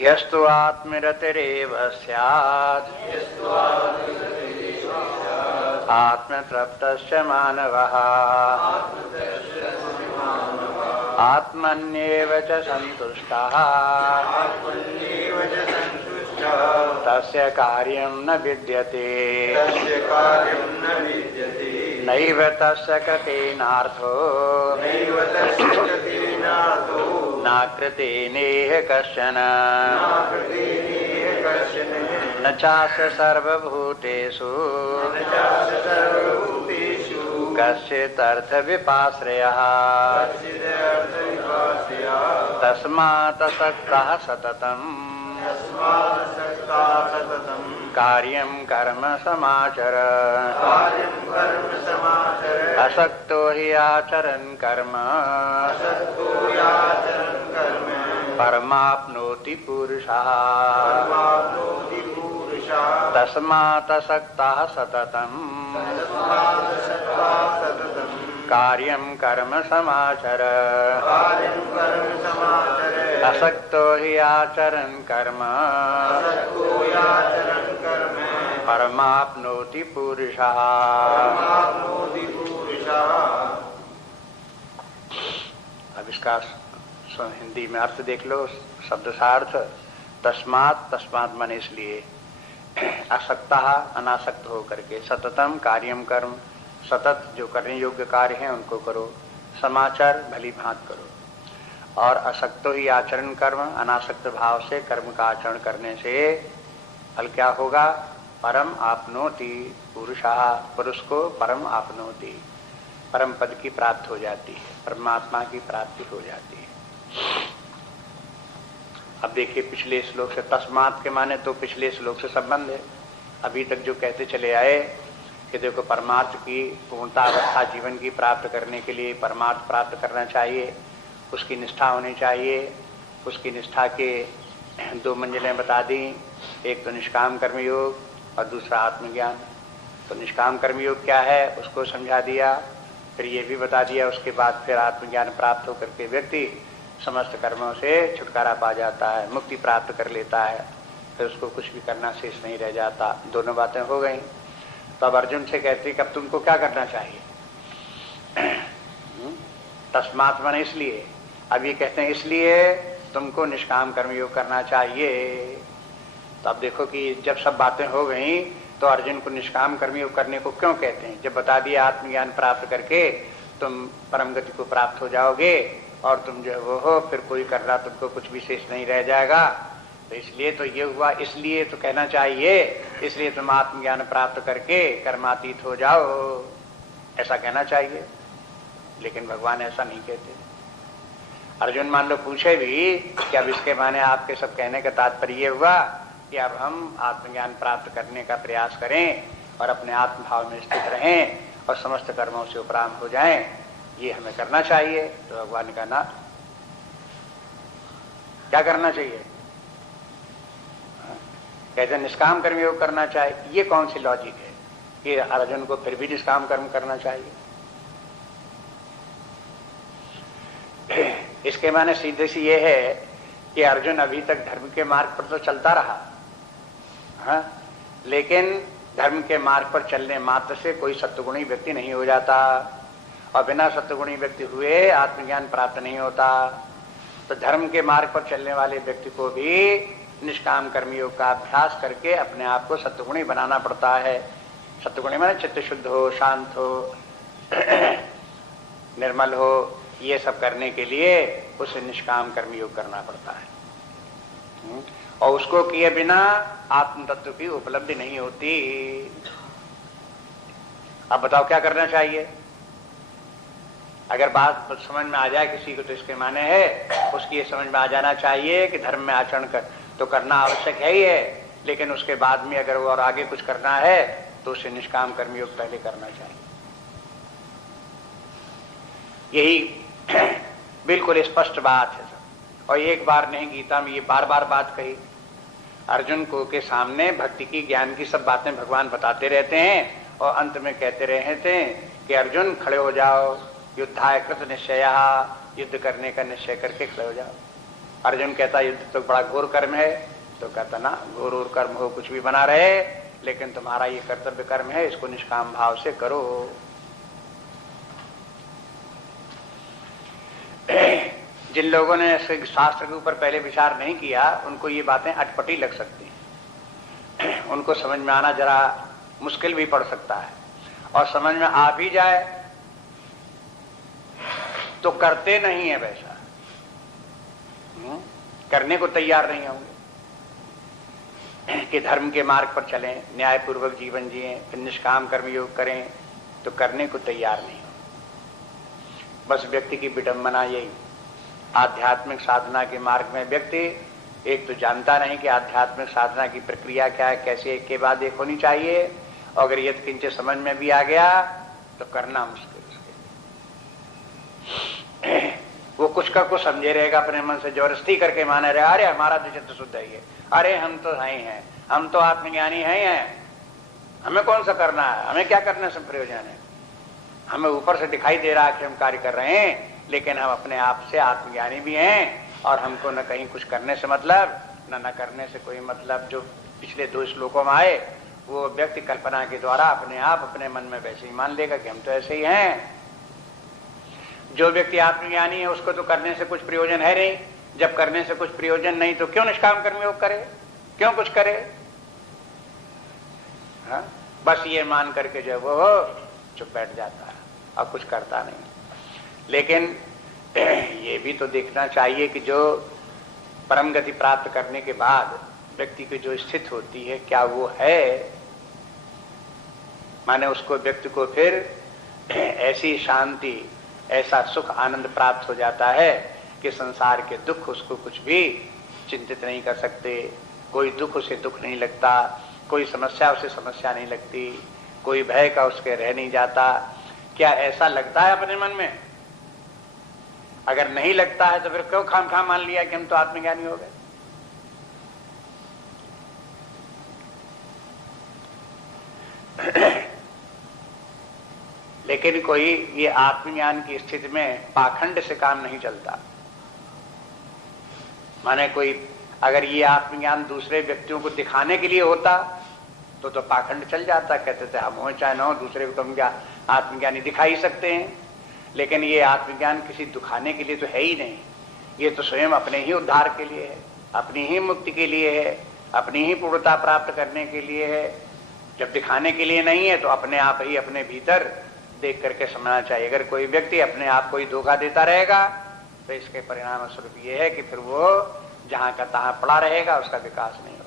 यस्तु आत्मरतिरेव स्यात् आत्मतृप्तस्य मानवः आत्मन्येव च सन्तुष्टः तस्य कार्यं न विद्यते नैव तस्य कृतेनार्थो न कृतेनेह कश्चन न चास्य सर्वभूतेषु कश्चिदर्थविपाश्रयः तस्मात् असक्तः सततं कार्यं कर्म समाचर असक्तो हि आचरन् कर्म परमाप्नोति पुरुषः तस्मात् असक्तः सततं कार्यं कर्म समाचर असक्तो हि आचरन् कर्म परमाप्नोति पुरुषः। अब इसका हिंदी में अर्थ देख लो, शब्द सार्थ। तस्मात्, तस्मात् मन इसलिए, असक्ता अनासक्त हो करके, सततम कार्यम कर्म, सतत जो करने योग्य कार्य हैं उनको करो, समाचार भली भांत करो। और असक्तो ही आचरण कर्म, अनासक्त भाव से कर्म का आचरण करने से फल क्या होगा? परम आपनोति पुरुषः, पुरुष को परम आपनोति, परम पद की प्राप्ति हो जाती है, परमात्मा की प्राप्ति हो जाती है। अब देखिए पिछले श्लोक से, तस्मात् के माने तो पिछले श्लोक से संबंध है। अभी तक जो कहते चले आए कि देखो परमार्थ की पूर्णता अवस्था जीवन की प्राप्त करने के लिए परमार्थ प्राप्त करना चाहिए, उसकी निष्ठा होनी चाहिए। उसकी निष्ठा के दो मंजिलें बता दी, एक तो निष्काम कर्मयोग और दूसरा आत्मज्ञान। तो निष्काम कर्मयोग क्या है उसको समझा दिया, फिर ये भी बता दिया। उसके बाद फिर आत्मज्ञान प्राप्त होकर के व्यक्ति समस्त कर्मों से छुटकारा पा जाता है, मुक्ति प्राप्त कर लेता है, फिर उसको कुछ भी करना शेष नहीं रह जाता। दोनों बातें हो गई। तो अब अर्जुन से कहती कि अब तुमको क्या करना चाहिए? तस्मात् मन इसलिए, अब ये कहते हैं इसलिए तुमको निष्काम कर्मयोग करना चाहिए। तो अब देखो कि जब सब बातें हो गई तो अर्जुन को निष्काम कर्मयोग करने को क्यों कहते हैं? जब बता दिया आत्मज्ञान प्राप्त करके तुम परम गति को प्राप्त हो जाओगे और तुम जो है वो हो, फिर कोई कर रहा तुमको कुछ विशेष नहीं रह जाएगा। तो इसलिए तो ये हुआ, इसलिए तो कहना चाहिए, इसलिए तुम आत्मज्ञान प्राप्त करके कर्मातीत हो जाओ, ऐसा कहना चाहिए। लेकिन भगवान ऐसा नहीं कहते। अर्जुन मान लो पूछे भी कि अब इसके माने आपके सब कहने का तात्पर्य ये हुआ कि अब हम आत्मज्ञान प्राप्त करने का प्रयास करें और अपने आत्मभाव में स्थित रहें और समस्त कर्मों से उपराम हो जाएं, ये हमें करना चाहिए। तो भगवान ने कहा ना, क्या करना चाहिए? कहते निष्काम कर्मयोग करना चाहिए। ये कौन सी लॉजिक है कि अर्जुन को फिर भी निष्काम कर्म करना चाहिए? इसके माने सीधे सी ये है कि अर्जुन अभी तक धर्म के मार्ग पर तो चलता रहा, हाँ, लेकिन धर्म के मार्ग पर चलने मात्र से कोई सत्वगुणी व्यक्ति नहीं हो जाता और बिना सत्वगुणी व्यक्ति हुए आत्मज्ञान प्राप्त नहीं होता। तो धर्म के मार्ग पर चलने वाले व्यक्ति को भी निष्काम कर्मयोग का अभ्यास करके अपने आप को सत्वगुणी बनाना पड़ता है। सत्वगुणी माने चित्त शुद्ध हो, शांत हो, निर्मल हो, ये सब करने के लिए उसे निष्काम कर्मयोग करना पड़ता है। और उसको किए बिना आत्म तत्व की उपलब्धि नहीं होती। अब बताओ क्या करना चाहिए? अगर बात समझ में आ जाए किसी को तो इसके माने है उसकी ये समझ में आ जाना चाहिए कि धर्म में आचरण तो करना आवश्यक है ही है, लेकिन उसके बाद में अगर वो और आगे कुछ करना है तो उसे निष्काम कर्मयोग पहले करना चाहिए। यही बिल्कुल स्पष्ट बात है। और एक बार नहीं, गीता में ये बार बार बात कही। अर्जुन को के सामने भक्ति की, ज्ञान की सब बातें भगवान बताते रहते हैं और अंत में कहते रहे थे कि अर्जुन खड़े हो जाओ, युद्धाय कृत निश्चय, युद्ध करने का निश्चय करके खड़े हो जाओ। अर्जुन कहता युद्ध तो बड़ा घोर कर्म है, तो कहता ना घोर और कर्म हो कुछ भी बना रहे, लेकिन तुम्हारा ये कर्तव्य कर्म है, इसको निष्काम भाव से करो। जिन लोगों ने शास्त्र के ऊपर पहले विचार नहीं किया उनको ये बातें अटपटी लग सकती हैं, उनको समझ में आना जरा मुश्किल भी पड़ सकता है, और समझ में आ भी जाए तो करते नहीं है वैसा, करने को तैयार नहीं होंगे कि धर्म के मार्ग पर चलें, न्यायपूर्वक जीवन जिएं, फिर निष्काम कर्म योग करें, तो करने को तैयार नहीं हो। बस व्यक्ति की विडंबना यही, आध्यात्मिक साधना के मार्ग में व्यक्ति एक तो जानता नहीं कि आध्यात्मिक साधना की प्रक्रिया क्या है, कैसे एक के बाद एक होनी चाहिए, और अगर यदि किंचित समझ में भी आ गया तो करना मुश्किल उसके। वो कुछ का कुछ समझे रहेगा, अपने मन से जबरदस्ती करके माने रहेगा, अरे हमारा तो चित्त शुद्ध है, अरे हम तो हैं, हम तो आत्मज्ञानी हैं, हमें कौन सा करना है, हमें क्या करने से प्रयोजन है। हमें ऊपर से दिखाई दे रहा है कि हम कार्य कर रहे हैं, लेकिन हम अपने आप से आत्मज्ञानी भी हैं, और हमको न कहीं कुछ करने से मतलब न करने से कोई मतलब। जो पिछले 2 श्लोकों में आए, वो व्यक्ति कल्पना के द्वारा अपने आप अपने मन में वैसे ही मान लेगा कि हम तो ऐसे ही हैं। जो व्यक्ति आत्मज्ञानी है उसको तो करने से कुछ प्रयोजन है नहीं, जब करने से कुछ प्रयोजन नहीं तो क्यों निष्काम कर्म योग करे, क्यों कुछ करे। हाँ? बस ये मान करके जो वो चुप बैठ जाता है और कुछ करता नहीं। लेकिन ये भी तो देखना चाहिए कि जो परम गति प्राप्त करने के बाद व्यक्ति की जो स्थिति होती है, क्या वो है, माने उसको व्यक्ति को फिर ऐसी शांति, ऐसा सुख आनंद प्राप्त हो जाता है कि संसार के दुख उसको कुछ भी चिंतित नहीं कर सकते, कोई दुख उसे दुख नहीं लगता, कोई समस्या उसे समस्या नहीं लगती, कोई भय का उसके रह नहीं जाता। क्या ऐसा लगता है अपने मन में? अगर नहीं लगता है तो फिर क्यों खाम मान लिया कि हम तो आत्मज्ञानी हो गए। लेकिन कोई ये आत्मज्ञान की स्थिति में पाखंड से काम नहीं चलता। माने कोई अगर ये आत्मज्ञान दूसरे व्यक्तियों को दिखाने के लिए होता तो पाखंड चल जाता, कहते थे हम हो चाहे न हो, दूसरे को तो हम क्या आत्मज्ञानी दिखा ही सकते हैं। लेकिन ये आत्मज्ञान किसी दिखाने के लिए तो है ही नहीं, ये तो स्वयं अपने ही उद्धार के लिए है, अपनी ही मुक्ति के लिए है, अपनी ही पूर्णता प्राप्त करने के लिए है। जब दिखाने के लिए नहीं है तो अपने आप ही अपने भीतर देख करके समझना चाहिए। अगर कोई व्यक्ति अपने आप को ही धोखा देता रहेगा तो इसके परिणाम स्वरूप ये है कि फिर वो जहां का तहां पड़ा रहेगा, उसका विकास नहीं होगा।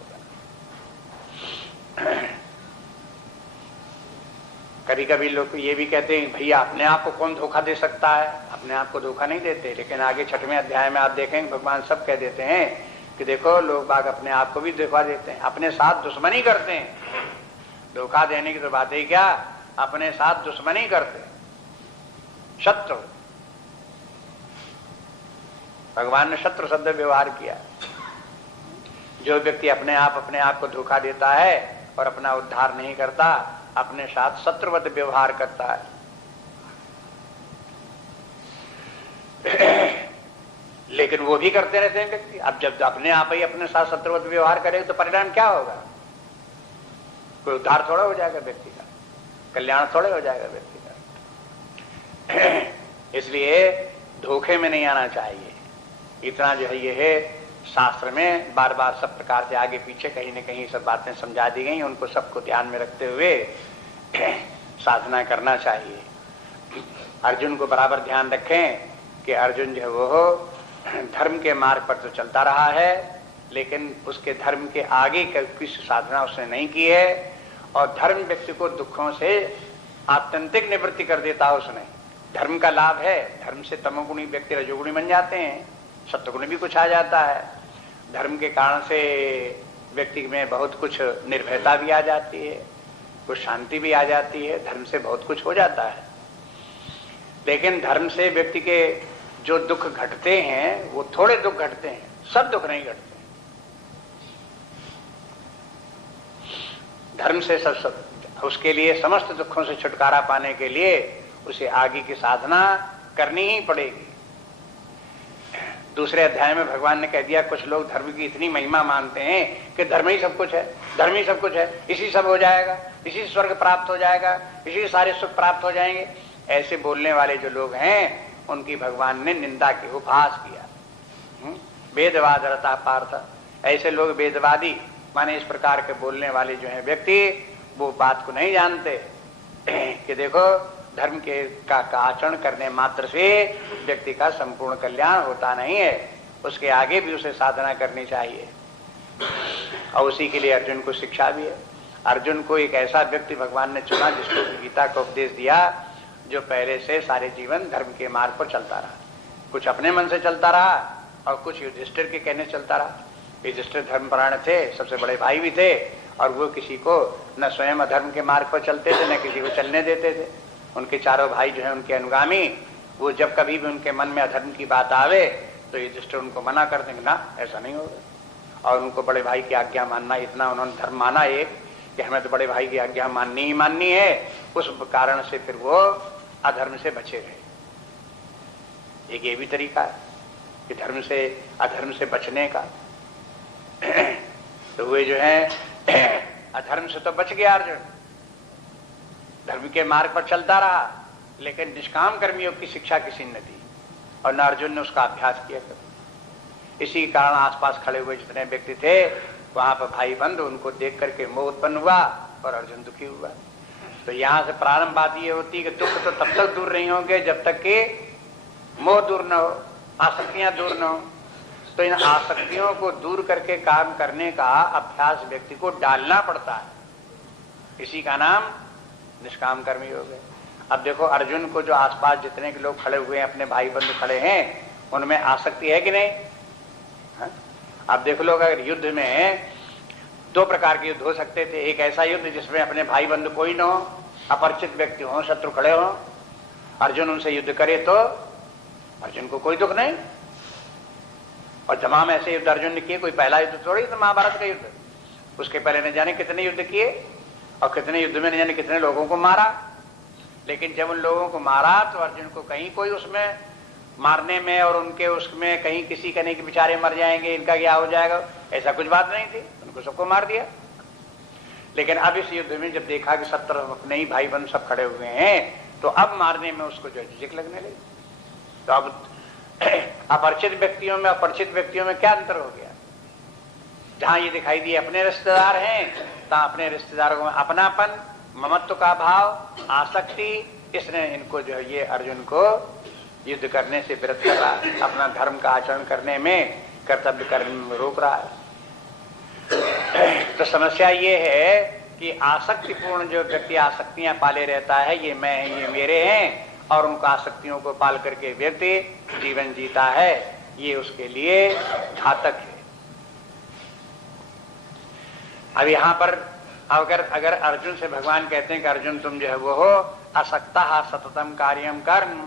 कभी कभी लोग ये भी कहते हैं भैया अपने आप को कौन धोखा दे सकता है, अपने आप को धोखा नहीं देते। लेकिन आगे 6वें अध्याय में आप देखेंगे भगवान सब कह देते हैं कि देखो लोग बाग अपने आप को भी धोखा देते हैं, अपने साथ दुश्मनी करते हैं। धोखा देने की तो बात ही क्या, अपने साथ दुश्मनी करते, शत्रु। भगवान ने शत्रु शब्द व्यवहार किया। जो व्यक्ति अपने आप को धोखा देता है और अपना उद्धार नहीं करता, अपने साथ शत्रुवत व्यवहार करता है। लेकिन वो भी करते रहते हैं व्यक्ति। अब जब अपने आप ही अपने साथ शत्रुवत व्यवहार करेगा तो परिणाम क्या होगा? कोई उद्धार थोड़ा हो जाएगा व्यक्ति का, कल्याण थोड़े हो जाएगा व्यक्ति का। इसलिए धोखे में नहीं आना चाहिए। इतना जो है ये है, शास्त्र में बार बार सब प्रकार से आगे पीछे कहीं न कहीं सब बातें समझा दी गई, उनको सबको ध्यान में रखते हुए साधना करना चाहिए। अर्जुन को बराबर ध्यान रखें कि अर्जुन जो है वो धर्म के मार्ग पर तो चलता रहा है, लेकिन उसके धर्म के आगे किस साधना उसने नहीं की है, और धर्म व्यक्ति को दुखों से आत्यंतिक निवृत्ति कर देता है। उसने धर्म का लाभ है, धर्म से तमोगुणी व्यक्ति रजोगुणी बन जाते हैं, सत्वगुण भी कुछ आ जाता है। धर्म के कारण से व्यक्ति में बहुत कुछ निर्भयता भी आ जाती है, कुछ शांति भी आ जाती है, धर्म से बहुत कुछ हो जाता है। लेकिन धर्म से व्यक्ति के जो दुख घटते हैं वो थोड़े दुख घटते हैं, सब दुख नहीं घटते। धर्म से सब उसके लिए समस्त दुखों से छुटकारा पाने के लिए उसे आगे की साधना करनी ही पड़ेगी। दूसरे अध्याय में भगवान ने कह दिया कुछ लोग धर्म की इतनी महिमा मानते हैं कि धर्म ही सब कुछ है, धर्म ही सब कुछ है, इसी सब हो जाएगा, इसी स्वर्ग प्राप्त हो जाएगा, इसी सारे सुख प्राप्त हो जाएंगे। ऐसे बोलने वाले जो लोग हैं उनकी भगवान ने निंदा की, उपहास किया। वेदवाद रता पार्थ, ऐसे लोग वेदवादी माने इस प्रकार के बोलने वाले जो है व्यक्ति वो बात को नहीं जानते कि देखो धर्म के का आचरण करने मात्र से व्यक्ति का संपूर्ण कल्याण होता नहीं है, उसके आगे भी उसे साधना करनी चाहिए। और उसी के लिए अर्जुन को शिक्षा भी है। अर्जुन को एक ऐसा व्यक्ति भगवान ने चुना जिसको गीता का उपदेश दिया, जो पहले से सारे जीवन धर्म के मार्ग पर चलता रहा। कुछ अपने मन से चलता रहा और कुछ युधिष्ठिर के कहने चलता रहा। युधिष्ठिर धर्मपरायण थे, सबसे बड़े भाई भी थे, और वो किसी को न स्वयं अधर्म के मार्ग पर चलते थे न किसी को चलने देते थे। उनके चारों भाई जो है उनके अनुगामी, वो जब कभी भी उनके मन में अधर्म की बात आवे तो युधिष्ठिर उनको मना कर देंगे, ना ऐसा नहीं होगा। और उनको बड़े भाई की आज्ञा मानना, इतना उन्होंने धर्म माना एक कि हमें तो बड़े भाई की आज्ञा माननी ही माननी है, उस कारण से फिर वो अधर्म से बचे रहे। एक ये भी तरीका है कि धर्म से अधर्म से बचने का। तो वे जो है अधर्म से तो बच गया अर्जुन, धर्म के मार्ग पर चलता रहा, लेकिन निष्काम कर्मियों की शिक्षा किसी ने दी और न अर्जुन ने उसका अभ्यास किया। इसी कारण आसपास खड़े हुए जितने व्यक्ति थे वहां पर भाई बंधु, उनको देख करके मोह उत्पन्न हुआ और अर्जुन दुखी हुआ। तो यहाँ से प्रारंभ बात ये होती है कि दुख तो तब तक दूर नहीं होंगे जब तक कि मोह दूर न हो, आसक्तियां दूर न हो। तो इन आसक्तियों को दूर करके काम करने का अभ्यास व्यक्ति को डालना पड़ता है, इसी का नाम निष्काम कर्मी हो गए। अब देखो अर्जुन को जो आसपास जितने के लोग खड़े हुए हैं, अपने भाई बंधु खड़े हैं, उनमें आसक्ति है कि नहीं? अब देख लो, अगर युद्ध में दो प्रकार के युद्ध हो सकते थे। एक ऐसा युद्ध जिसमें अपने भाई बंधु कोई न हो, अपरिचित व्यक्ति हो, शत्रु खड़े हो, अर्जुन उनसे युद्ध करे तो अर्जुन को कोई दुख नहीं। और तमाम ऐसे युद्ध अर्जुन ने किए, कोई पहला युद्ध थोड़ी था महाभारत का युद्ध। उसके पहले न जाने कितने युद्ध किए और कितने युद्ध में न जाने कितने लोगों को मारा। लेकिन जब उन लोगों को मारा तो अर्जुन को कहीं कोई उसमें मारने में और उनके उसमें कहीं किसी का नहीं कि बेचारे मर जाएंगे, इनका क्या हो जाएगा, ऐसा कुछ बात नहीं थी। उनको सबको मार दिया। लेकिन अब इस युद्ध में जब देखा कि सब तरफ अपने ही भाई बंधु सब खड़े हुए हैं, तो अब मारने में उसको जो झिझक लगने लगी। तो अब अपरिचित व्यक्तियों में अपरिचित व्यक्तियों में क्या अंतर हो गया? जहां ये दिखाई दिए अपने रिश्तेदार हैं, तहां अपने रिश्तेदारों में अपनापन, ममत्व का भाव, आसक्ति, इसने इनको जो है ये अर्जुन को युद्ध करने से विरत कर रहा है, अपना धर्म का आचरण करने में, कर्तव्य करने में रोक रहा है। तो समस्या ये है कि आसक्तिपूर्ण जो व्यक्ति आसक्तियां पाले रहता है, ये मैं ये मेरे हैं, और उनको आसक्तियों को पाल करके व्यक्ति जीवन जीता है, ये उसके लिए घातक है। अब यहां पर अगर अर्जुन से भगवान कहते हैं कि अर्जुन तुम जो है वो हो असक्ता सततम कार्यम कर्म,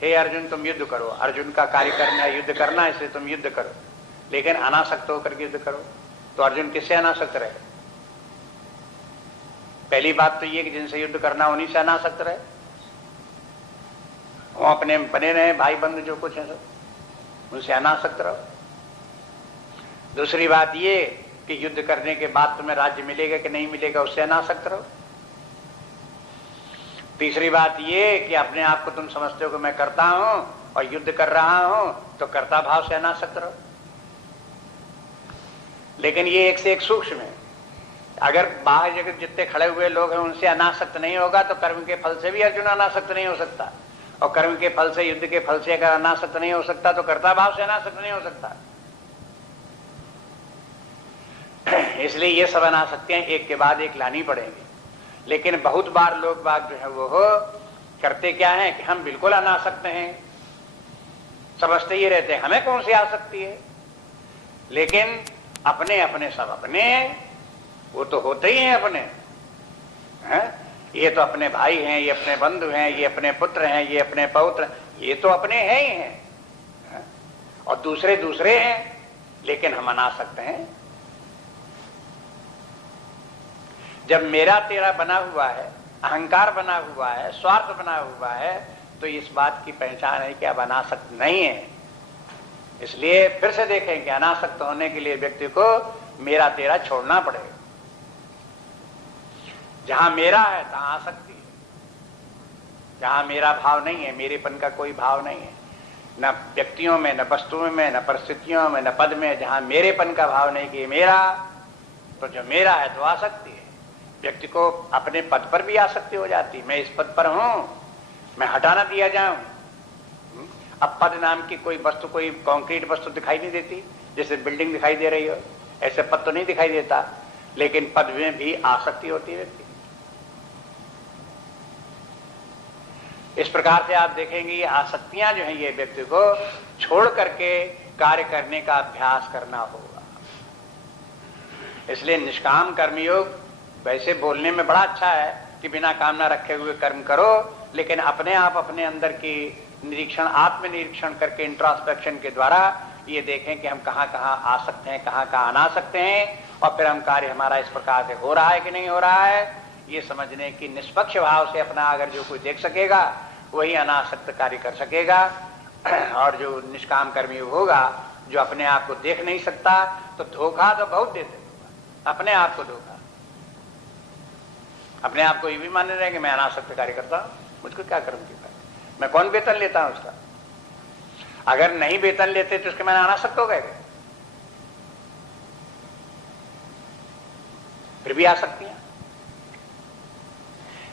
हे अर्जुन तुम युद्ध करो, अर्जुन का कार्य करना है युद्ध करना, इसलिए तुम युद्ध करो, लेकिन अनासक्त होकर युद्ध करो। तो अर्जुन किससे अनासक्त रहे? पहली बात तो ये कि जिनसे युद्ध करना उन्हीं से अनासक्त रहे, वो अपने बने रहे भाई बंधु जो कुछ है सब, उनसे अनासक्त रहो। दूसरी बात ये कि युद्ध करने के बाद तुम्हें राज्य मिलेगा कि नहीं मिलेगा, उससे अनासक्त रहो। तीसरी बात ये कि अपने आप को तुम समझते हो कि मैं करता हूं और युद्ध कर रहा हूं, तो कर्ता भाव से अनासक्त रहो। लेकिन ये एक से एक सूक्ष्म है। अगर बाहर जगत जितने खड़े हुए लोग हैं उनसे अनासक्त नहीं होगा तो कर्म के फल से भी अर्जुन अनासक्त नहीं हो सकता, और कर्म के फल से, युद्ध के फल से अगर अनासक्त नहीं हो सकता तो कर्ता भाव से अनासक्त नहीं हो सकता। इसलिए ये सब अनासक्तियां एक के बाद एक लानी पड़ेंगी। लेकिन बहुत बार लोग बात जो है वो करते क्या है कि हम बिल्कुल अनासक्त हैं, समझते ही रहते हैं हमें कौन सी आसक्ति है, लेकिन अपने अपने सब अपने, वो तो होते ही हैं अपने हैं? ये तो अपने भाई हैं, ये अपने बंधु हैं, ये अपने पुत्र हैं, ये अपने पौत्र, ये तो अपने हैं ही हैं, और दूसरे दूसरे हैं, लेकिन हम अनासक्त हैं। जब मेरा तेरा बना हुआ है, अहंकार बना हुआ है, स्वार्थ बना हुआ है, तो इस बात की पहचान है कि अब अनासक्त नहीं है। इसलिए फिर से देखें कि अनासक्त होने के लिए व्यक्ति को मेरा तेरा छोड़ना पड़ेगा। जहां मेरा है तहां आसक्ति है, जहां मेरा भाव नहीं है, मेरेपन का कोई भाव नहीं है, न व्यक्तियों में, न वस्तुओं में, न परिस्थितियों में, न पद में, जहां मेरेपन का भाव नहीं कि मेरा, तो जो मेरा है तो आसक्ति है। व्यक्ति को अपने पद पर भी आसक्ति हो जाती, मैं इस पद पर हूं, मैं हटा ना दिया जाऊं। अब पद नाम की कोई वस्तु, कोई कंक्रीट वस्तु दिखाई नहीं देती, जैसे बिल्डिंग दिखाई दे रही हो, ऐसे पद तो नहीं दिखाई देता, लेकिन पद में भी आसक्ति होती है व्यक्ति। इस प्रकार से आप देखेंगे ये आसक्तियां जो हैं ये व्यक्ति को छोड़ करके कार्य करने का अभ्यास करना होगा। इसलिए निष्काम कर्मयोग वैसे बोलने में बड़ा अच्छा है कि बिना कामना रखे हुए कर्म करो, लेकिन अपने आप अपने अंदर की निरीक्षण, आत्मनिरीक्षण करके इंट्रोस्पेक्शन के द्वारा ये देखें कि हम कहाँ कहाँ आ सकते हैं, कहाँ कहाँ अना सकते हैं, और फिर हम कार्य हमारा इस प्रकार से हो रहा है कि नहीं हो रहा है, ये समझने की निष्पक्ष भाव से अपना अगर जो कोई देख सकेगा वही अनासक्त कार्य कर सकेगा। और जो निष्काम कर्मी होगा, जो अपने आप को देख नहीं सकता, तो धोखा तो बहुत देते होगा, अपने आप को धोखा, अपने आप को ये भी मानने रहे कि मैं अनासक्त कार्य करता हूं, मुझको क्या कर्म की बात, मैं कौन वेतन लेता हूं उसका। अगर नहीं वेतन लेते तो उसके मैंने अनासक्त हो गए, फिर भी आसक्तियां,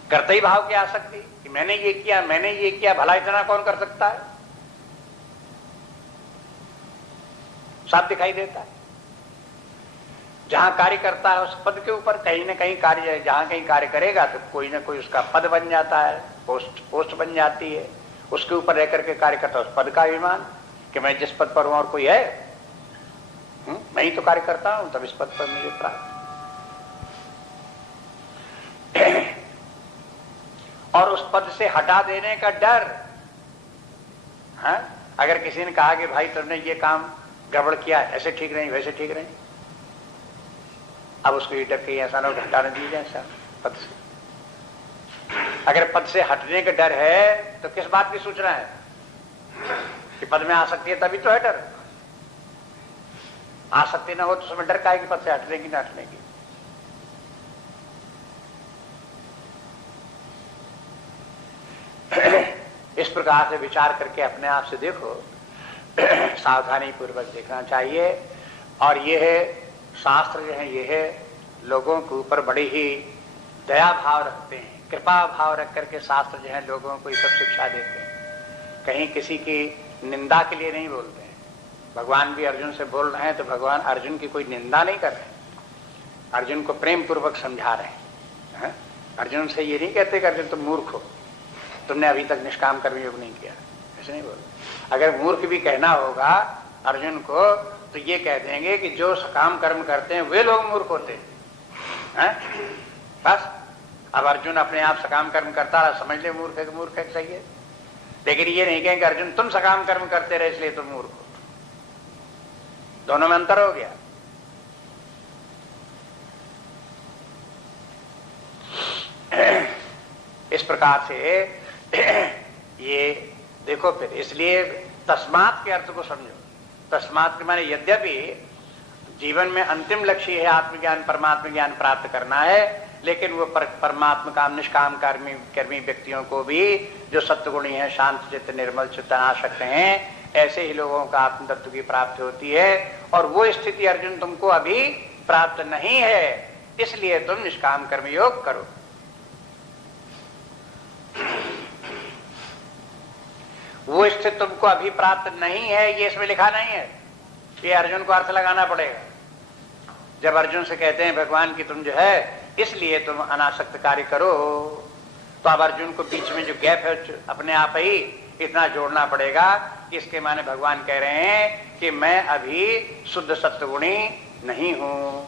कर्तव्य भाव की आसक्ति कि मैंने ये किया, मैंने ये किया, भला इतना कौन कर सकता है, साफ दिखाई देता है। जहां कार्य करता है उस पद के ऊपर कहीं ना कहीं कार्य, जहां कहीं कार्य करेगा तो कोई ना कोई उसका पद बन जाता है, पोस्ट बन जाती है, उसके ऊपर रह करके कार्य करता है, उस पद का अभिमान कि मैं जिस पद पर हूं और कोई है, मैं ही तो कार्य करता हूं, तब इस पद पर मुझे प्राप्त। और उस पद से हटा देने का डर, अगर किसी ने कहा कि भाई तुमने ये काम गड़बड़ किया, ऐसे ठीक नहीं, वैसे ठीक नहीं, अब उसको ये डर के ऐसा ना हटा न दिया जाए पद से। अगर पद से हटने का डर है तो किस बात की सूचना है कि पद में आ सकती है, तभी तो है डर। आ सकती ना हो तो उसमें डर का है कि पद से हटने की ना हटने की। इस प्रकार से विचार करके अपने आप से देखो, सावधानी पूर्वक देखना चाहिए। और ये है शास्त्र जो है, ये है लोगों के ऊपर बड़ी ही दया भाव रखते हैं, कृपा भाव रख करके शास्त्र जो है लोगों को ये सब शिक्षा देते हैं। कहीं किसी की निंदा के लिए नहीं बोलते हैं। भगवान भी अर्जुन से बोल रहे हैं तो भगवान अर्जुन की कोई निंदा नहीं कर रहे, अर्जुन को प्रेम पूर्वक समझा रहे हैं। अर्जुन से ये नहीं कहते कि अर्जुन तुम मूर्ख हो, तुमने अभी तक निष्काम कर्म योग नहीं किया, ऐसे नहीं बोल। अगर मूर्ख भी कहना होगा अर्जुन को तो ये कह देंगे कि जो सकाम कर्म करते हैं वे लोग मूर्ख होते हैं। बस अब अर्जुन अपने आप सकाम कर्म करता रहा, समझ ले मूर्ख है कि मूर्ख है, सही है। लेकिन ये नहीं कहेंगे अर्जुन तुम सकाम कर्म करते रहे इसलिए तुम मूर्ख हो। दोनों में अंतर हो गया। इस प्रकार से ये देखो, फिर इसलिए तस्मात के अर्थ को समझो। तस्मात के माने यद्यपि जीवन में अंतिम लक्ष्य है आत्मज्ञान, परमात्म ज्ञान प्राप्त करना है, लेकिन वो परमात्मा काम, निष्काम कर्मी व्यक्तियों को भी जो सत्वगुणी है, शांत चित्त, निर्मल चित्त, अनासक्त हैं, ऐसे ही लोगों का आत्म तत्व की प्राप्ति होती है। और वो स्थिति अर्जुन तुमको अभी प्राप्त नहीं है, इसलिए तुम निष्काम कर्म योग करो। वो स्थिति तुमको अभी प्राप्त नहीं है, ये इसमें लिखा नहीं है, ये अर्जुन को अर्थ लगाना पड़ेगा। जब अर्जुन से कहते हैं भगवान की तुम जो है इसलिए तुम अनासक्त कार्य करो, तो अब अर्जुन को बीच में जो गैप है अपने आप ही इतना जोड़ना पड़ेगा कि इसके माने भगवान कह रहे हैं कि मैं अभी शुद्ध सत्वगुणी नहीं हूं,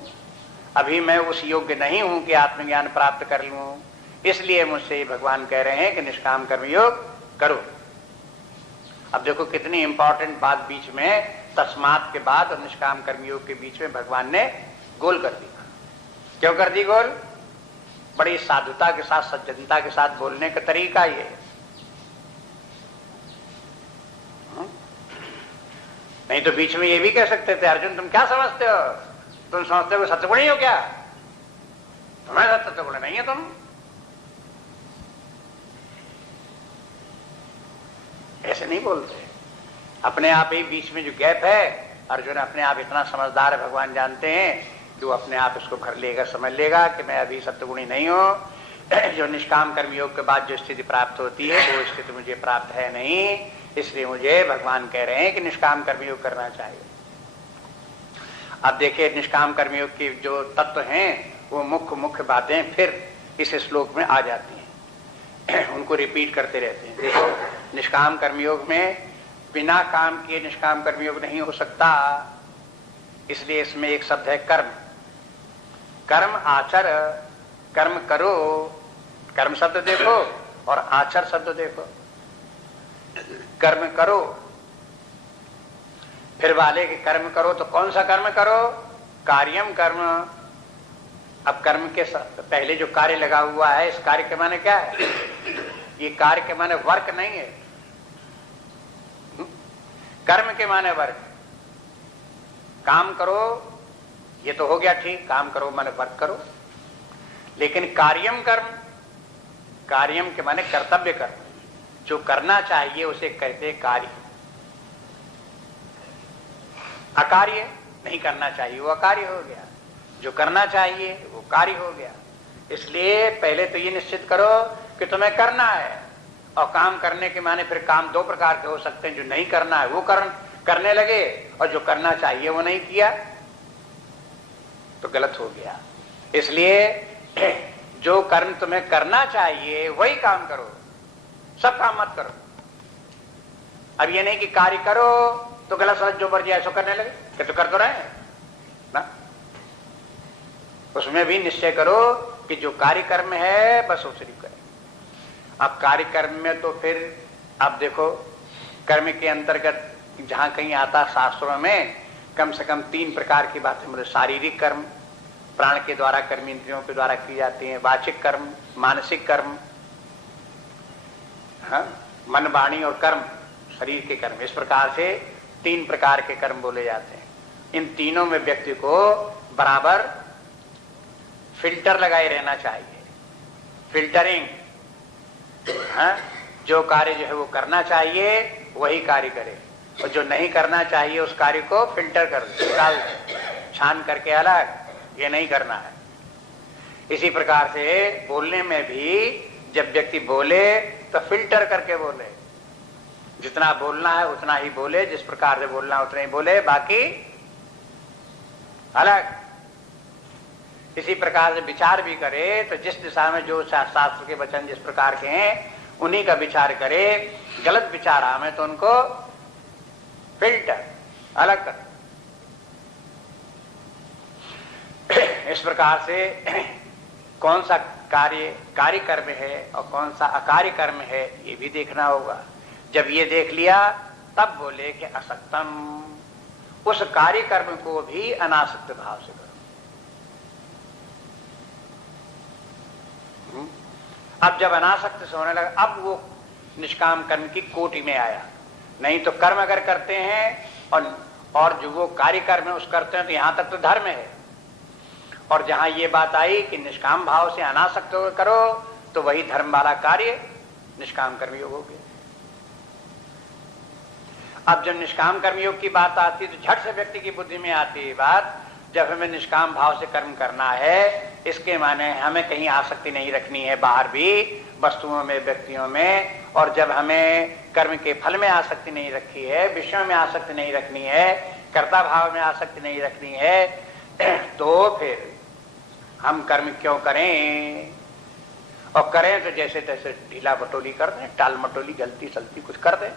अभी मैं उस योग्य नहीं हूं कि आत्मज्ञान प्राप्त कर लूं, इसलिए मुझसे भगवान कह रहे हैं कि निष्काम कर्म योग करो। अब देखो कितनी इंपॉर्टेंट बात बीच में, तस्मात के बाद और निष्काम कर्मयोग के बीच में भगवान ने गोल कर दी। क्यों कर दी गोल? बड़ी साधुता के साथ, सज्जनता के साथ बोलने का तरीका ये। नहीं तो बीच में ये भी कह सकते थे, अर्जुन तुम क्या समझते हो, तुम समझते हो सत्वगुणी हो क्या, तुम्हारे साथ सत्वगुण नहीं है तुम। ऐसे नहीं बोलते, अपने आप ही बीच में जो गैप है, अर्जुन अपने आप इतना समझदार है, भगवान जानते हैं जो अपने आप इसको भर लेगा, समझ लेगा कि मैं अभी सत्वगुणी नहीं हूं, जो निष्काम कर्म योग के बाद जो स्थिति प्राप्त होती है वो स्थिति मुझे प्राप्त है नहीं, इसलिए मुझे भगवान कह रहे हैं कि निष्काम कर्म योग करना चाहिए। अब देखिए निष्काम कर्म योग के जो तत्व हैं वो मुख्य बातें फिर इस श्लोक में आ जाती हैं, उनको रिपीट करते रहते हैं। देखो निष्काम कर्मयोग में बिना काम किए निष्काम कर्मयोग नहीं हो सकता, इसलिए इसमें एक शब्द है कर्म। कर्म आचर, कर्म करो, कर्म शब्द देखो और आचर शब्द देखो। कर्म करो, फिर वाले के कर्म करो तो कौन सा कर्म करो, कार्यम कर्म। अब कर्म के पहले जो कार्य लगा हुआ है, इस कार्य के माने क्या है, ये कार्य के माने वर्क नहीं है, कर्म के माने वर्क। काम करो ये तो हो गया ठीक, काम करो माने वर्क करो, लेकिन कार्यम कर्म, कार्यम के माने कर्तव्य कर्म, जो करना चाहिए उसे कहते कार्य। अकार्य नहीं करना चाहिए वो अकार्य हो गया, जो करना चाहिए वो कार्य हो गया। इसलिए पहले तो ये निश्चित करो कि तुम्हें करना है, और काम करने के माने फिर काम दो प्रकार के हो सकते हैं, जो नहीं करना है वो करने लगे और जो करना चाहिए वो नहीं किया तो गलत हो गया। इसलिए जो कर्म तुम्हें करना चाहिए वही काम करो, सब काम मत करो। अब ये नहीं कि कार्य करो तो गलत सलत जो मर्जी ऐसा करने लगे, कि तो कर तो रहे हैं ना, उसमें भी निश्चय करो कि जो कार्य कर्म है बस उसी करें। अब कार्य कर्म में तो फिर आप देखो कर्म के अंतर्गत जहां कहीं आता शास्त्रों में कम से कम 3 प्रकार की बातें, मतलब शारीरिक कर्म प्राण के द्वारा, कर्म इंद्रियों के द्वारा की जाती हैं, वाचिक कर्म, मानसिक कर्म, हाँ, मन वाणी और कर्म शरीर के कर्म, इस प्रकार से 3 प्रकार के कर्म बोले जाते हैं। इन तीनों में व्यक्ति को बराबर फिल्टर लगाए रहना चाहिए, फिल्टरिंग, हाँ, जो कार्य जो है वो करना चाहिए वही कार्य करे, और जो नहीं करना चाहिए उस कार्य को फिल्टर कर निकाल, छान करके अलग, ये नहीं करना है। इसी प्रकार से बोलने में भी जब व्यक्ति बोले तो फिल्टर करके बोले, जितना बोलना है उतना ही बोले, जिस प्रकार से बोलना है उतना ही बोले, बाकी अलग। इसी प्रकार से विचार भी करे तो जिस दिशा में जो शास्त्र के वचन जिस प्रकार के हैं उन्हीं का विचार करे, गलत विचार आवे तो उनको फिल्टर अलग कर। इस प्रकार से कौन सा कार्य कर्म है और कौन सा अकार्य कर्म है ये भी देखना होगा। जब ये देख लिया तब बोले कि असक्तम, उस कार्य कर्म को भी अनासक्त भाव से करो। अब जब अनासक्त से होने लगा, अब वो निष्काम कर्म की कोटि में आया। नहीं तो कर्म अगर करते हैं और जो वो कार्य कर्म है उस करते हैं तो यहां तक तो धर्म है, और जहां ये बात आई कि निष्काम भाव से अनासक्त होकर करो तो वही धर्म वाला कार्य निष्काम कर्मयोग हो गया। अब जब निष्काम कर्मयोग की बात आती है तो झट से व्यक्ति की बुद्धि में आती है बात, जब हमें निष्काम भाव से कर्म करना है इसके माने हमें कहीं आसक्ति नहीं रखनी है, बाहर भी वस्तुओं में, व्यक्तियों में, और जब हमें कर्म के फल में आसक्ति नहीं रखी है, विषयों में आसक्ति नहीं रखनी है, कर्ता भाव में आसक्ति नहीं रखनी है, तो फिर हम कर्म क्यों करें? और करें तो जैसे तैसे ढीला बटोली कर दें, टाल मटोली, गलती सलती कुछ कर दें,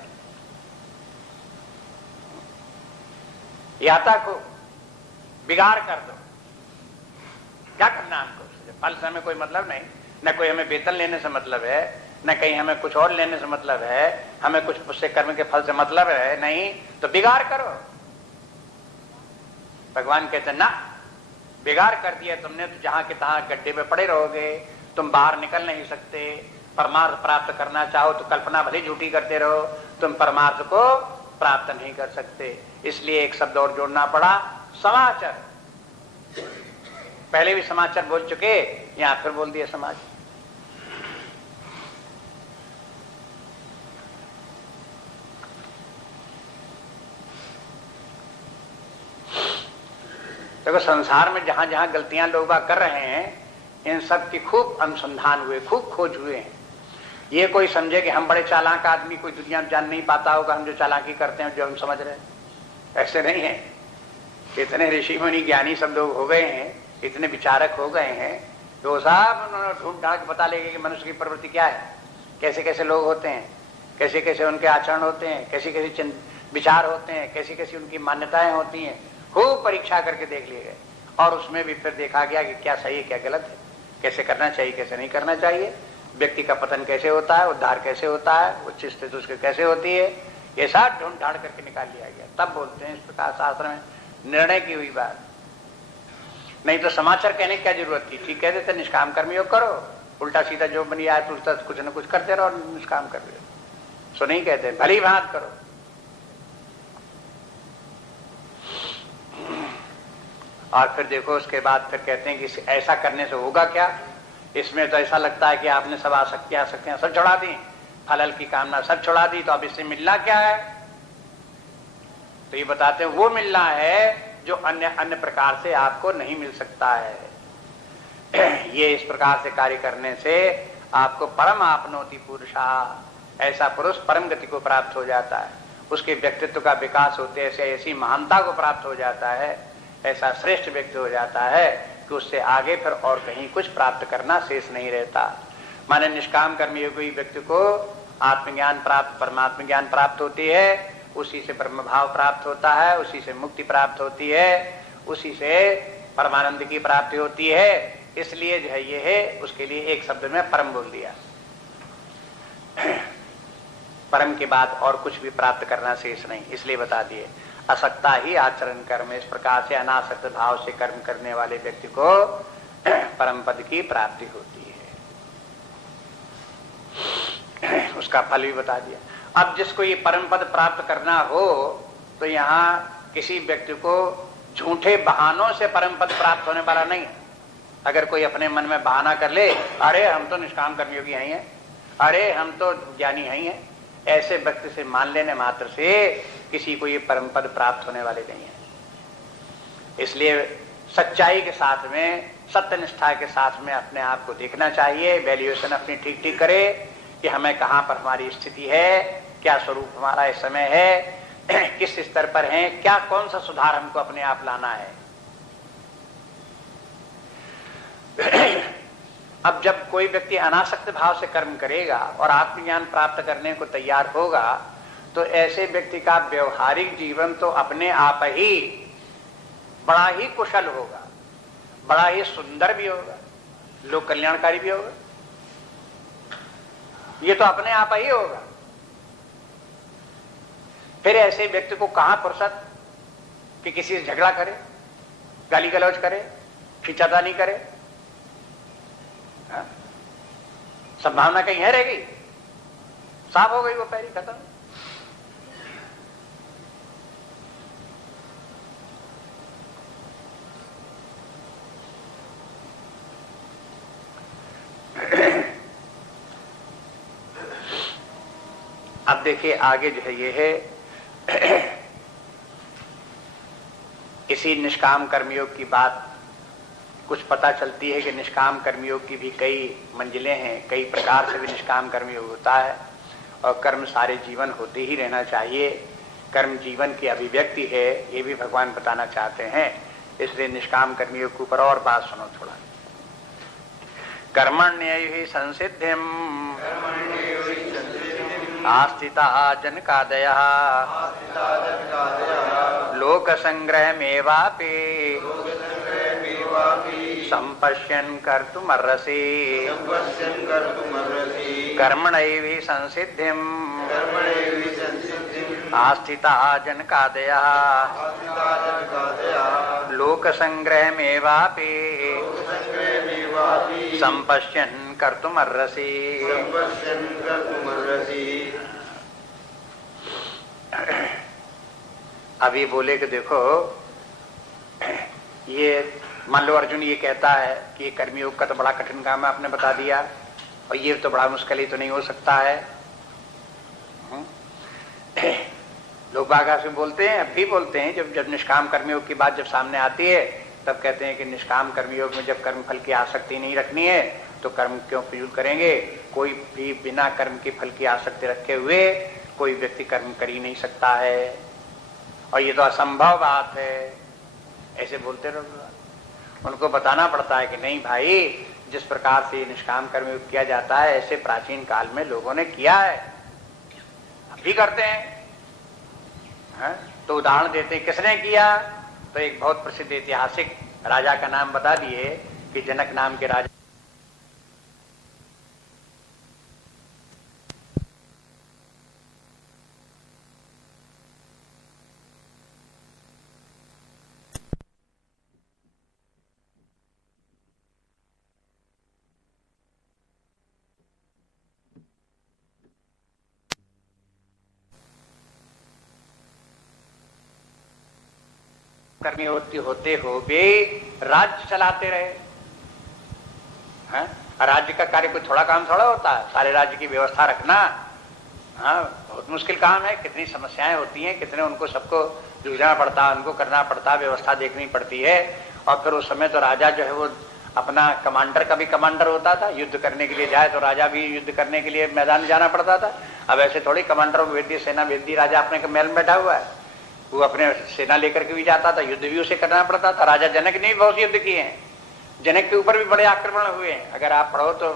याता को बिगाड़ कर दो, क्या करना हमको? फल से हमें कोई मतलब नहीं, न कोई हमें वेतन लेने से मतलब है, न कहीं हमें कुछ और लेने से मतलब है, हमें कुछ उससे कर्म के फल से मतलब है नहीं, तो बिगाड़ करो। भगवान कहते ना, बिगाड़ कर दिया तुमने तो जहां के तहां गड्ढे में पड़े रहोगे, तुम बाहर निकल नहीं सकते। परमार्थ प्राप्त करना चाहो तो कल्पना भले झूठी करते रहो, तुम परमार्थ को प्राप्त नहीं कर सकते। इसलिए एक शब्द और जोड़ना पड़ा, समाचार। पहले भी समाचार बोल चुके, यहां फिर बोल दिया समाज। देखो संसार में जहां जहां गलतियां लोग बाग कर रहे हैं, इन सब की खूब अनुसंधान हुए, खूब खोज हुए हैं। ये कोई समझे कि हम बड़े चालाक आदमी, कोई दुनिया में जान नहीं पाता होगा हम जो चालाकी करते हैं, जो हम समझ रहे हैं, ऐसे नहीं है। इतने ऋषि मुनि ज्ञानी सब लोग हो गए हैं, इतने विचारक हो गए हैं, तो साहब उन्होंने ढूंढ ढांड बता लेंगे कि मनुष्य की प्रवृत्ति क्या है, कैसे कैसे लोग होते हैं, कैसे कैसे उनके आचरण होते हैं, कैसे कैसे विचार होते हैं, कैसी कैसी उनकी मान्यताएं होती हैं। खूब परीक्षा करके देख लिए गए, और उसमें भी फिर देखा गया कि क्या सही है क्या गलत है, कैसे करना चाहिए कैसे नहीं करना चाहिए, व्यक्ति का पतन कैसे होता है, उद्धार कैसे होता है, उच्च स्थिति उसकी कैसे होती है, ये सब ढूंढ ढाड़ करके निकाल लिया गया। तब बोलते हैं इस प्रकार शास्त्र में निर्णय की हुई बात। नहीं तो समाचार कहने की क्या जरूरत थी, ठीक कह देते निष्काम कर्म योग करो, उल्टा सीधा जो बनी आए तो उसका कुछ न कुछ करते रहो, निष्काम कर दो। सो नहीं कहते भली भांत करो। और फिर देखो उसके बाद फिर कहते हैं कि ऐसा करने से होगा क्या। इसमें तो ऐसा लगता है कि आपने सब आसक्तियां सब छोड़ा दी, फलल की कामना सब छोड़ा दी, तो अब इससे मिलना क्या है। तो ये बताते हैं वो मिलना है जो अन्य प्रकार से आपको नहीं मिल सकता है। ये इस प्रकार से कार्य करने से आपको परम आपनोति पुरुषा, ऐसा पुरुष परम गति को प्राप्त हो जाता है, उसके व्यक्तित्व का विकास होते ऐसे ऐसी महानता को प्राप्त हो जाता है, ऐसा श्रेष्ठ व्यक्ति हो जाता है कि उससे आगे फिर और कहीं कुछ प्राप्त करना शेष नहीं रहता। माने निष्काम कर्मयोगी व्यक्ति को आत्मज्ञान प्राप्त, परमात्म ज्ञान प्राप्त होती है, उसी से ब्रह्म भाव प्राप्त होता है, उसी से मुक्ति प्राप्त होती है, उसी से परमानंद की प्राप्ति होती है। इसलिए जो है ये है, उसके लिए एक शब्द में परम बोल दिया। परम के बाद और कुछ भी प्राप्त करना शेष नहीं, इसलिए बता दिए असक्ता ही आचरण कर्म। इस प्रकार से अनासक्त भाव से कर्म करने वाले व्यक्ति को परम पद की प्राप्ति होती है, उसका फल भी बता दिया। अब जिसको ये परम पद प्राप्त करना हो, तो यहाँ किसी व्यक्ति को झूठे बहानों से परम पद प्राप्त होने वाला नहीं है। अगर कोई अपने मन में बहाना कर ले, अरे हम तो निष्काम कर्मयोगी हैं, अरे हम तो ज्ञानी हैं, ऐसे व्यक्ति से मान लेने मात्र से किसी को ये परम पद प्राप्त होने वाले नहीं है। इसलिए सच्चाई के साथ में, सत्यनिष्ठा के साथ में अपने आप को देखना चाहिए, वैल्यूएशन अपनी ठीक ठीक करे कि हमें कहाँ पर हमारी स्थिति है, क्या स्वरूप हमारा इस समय है, किस स्तर पर है, क्या कौन सा सुधार हमको अपने आप लाना है। अब जब कोई व्यक्ति अनासक्त भाव से कर्म करेगा और आत्मज्ञान प्राप्त करने को तैयार होगा, तो ऐसे व्यक्ति का व्यवहारिक जीवन तो अपने आप ही बड़ा ही कुशल होगा, बड़ा ही सुंदर भी होगा, लोक कल्याणकारी भी होगा। ये तो अपने आप ही होगा। फिर ऐसे व्यक्ति को कहां फुर्सत कि किसी से झगड़ा करे, गाली गलौज करे, खींचातानी करे। संभावना कहीं है रह गई, साफ हो गई वो पहली खत्म। अब देखिए आगे जो है ये है इसी निष्काम कर्मयोग की बात कुछ पता चलती है कि निष्काम कर्मयोग की भी कई मंजिलें हैं, कई प्रकार से भी निष्काम कर्मयोग होता है, और कर्म सारे जीवन होते ही रहना चाहिए। कर्म जीवन की अभिव्यक्ति है, ये भी भगवान बताना चाहते हैं। इसलिए निष्काम कर्मयोग के ऊपर और बात सुनो थोड़ा। कर्मण्यैहि संसिद्धिम आस्थिता जनकादयः लोक संग्रहमेवापि संपश्यन् कर्तुमर्हसि कर्मणैहि संसिद्धिम् आस्थिता जनकादयः लोक संग्रहमेवापि संपश्यन् कर्तुमर्हसि। अब ये बोले कि देखो, ये मान लो अर्जुन ये कहता है कि ये कर्मयोग का तो बड़ा कठिन काम है, आपने बता दिया, और ये तो बड़ा मुश्किल ही तो नहीं हो सकता है। लोग बागा से बोलते हैं, अब भी बोलते हैं, जब जब निष्काम कर्मयोग की बात जब सामने आती है तब कहते हैं कि निष्काम कर्मयोग में जब कर्म फल की आसक्ति नहीं रखनी है तो कर्म क्यों फिजूल करेंगे। कोई भी बिना कर्म के फल की आसक्ति रखे हुए कोई व्यक्ति कर्म कर ही नहीं सकता है, और ये तो असंभव बात है, ऐसे बोलते रहो। उनको बताना पड़ता है कि नहीं भाई, जिस प्रकार से निष्काम कर्म किया जाता है ऐसे प्राचीन काल में लोगों ने किया है, अब भी करते हैं। तो उदाहरण देते हैं किसने किया, तो एक बहुत प्रसिद्ध ऐतिहासिक राजा का नाम बता दिए कि जनक नाम के राजा कर्मी होते हुए राज्य चलाते रहे हैं। राज्य का कार्य कोई थोड़ा काम थोड़ा होता है, सारे राज्य की व्यवस्था रखना बहुत मुश्किल काम है। कितनी समस्याएं होती हैं, कितने उनको सबको जूझना पड़ता है, उनको करना पड़ता है, व्यवस्था देखनी पड़ती है। और फिर उस समय तो राजा जो है वो अपना कमांडर का भी कमांडर होता था, युद्ध करने के लिए जाए तो राजा भी युद्ध करने के लिए मैदान में जाना पड़ता था। अब ऐसे थोड़ी कमांडर भेद सेना भेद दी, राजा अपने महल में बैठा हुआ है, वो अपने सेना लेकर के भी जाता था, युद्ध भी उसे करना पड़ता था। राजा जनक ने भी बहुत युद्ध किए हैं, जनक के ऊपर भी बड़े आक्रमण हुए हैं। अगर आप पढ़ो तो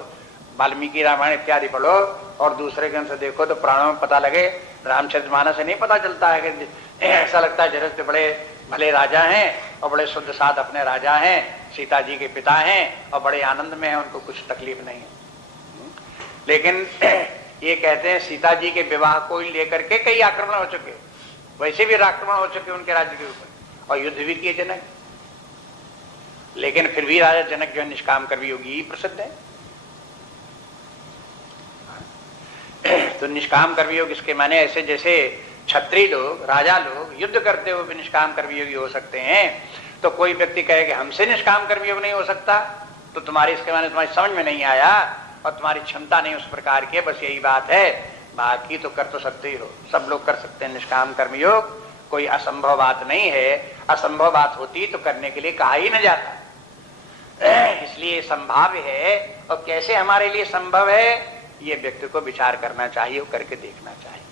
वाल्मीकि रामायण इत्यादि पढ़ो और दूसरे ग्रंथ से देखो तो पुराणों में पता लगे, रामचरितमानस से नहीं पता चलता है कि ऐसा लगता है जनक तो बड़े भले राजा हैं और बड़े शुद्ध साध अपने राजा हैं, सीता जी के पिता हैं और बड़े आनंद में हैं, उनको कुछ तकलीफ नहीं है। लेकिन ये कहते हैं सीता जी के विवाह को लेकर के कई आक्रमण हो चुके, वैसे भी आक्रमण हो चुके उनके राज्य के ऊपर और युद्ध भी किए जनक। लेकिन फिर भी राजा जनक जो है निष्काम कर्मी योगी ही प्रसिद्ध है। तो निष्काम कर्मी योग इसके माने ऐसे जैसे क्षत्रिय लोग, राजा लोग युद्ध करते हुए भी निष्काम कर्मी योगी हो सकते हैं, तो कोई व्यक्ति कहे कि हमसे निष्काम कर्मी योग नहीं हो सकता, तो तुम्हारे इसके माने तुम्हारी समझ में नहीं आया और तुम्हारी क्षमता नहीं उस प्रकार की, बस यही बात है। बाकी तो कर तो सकते ही हो, सब लोग कर सकते हैं निष्काम कर्म योग, कोई असंभव बात नहीं है। असंभव बात होती तो करने के लिए कहा ही न जाता, इसलिए संभाव्य है। और कैसे हमारे लिए संभव है ये व्यक्ति को विचार करना चाहिए और करके देखना चाहिए।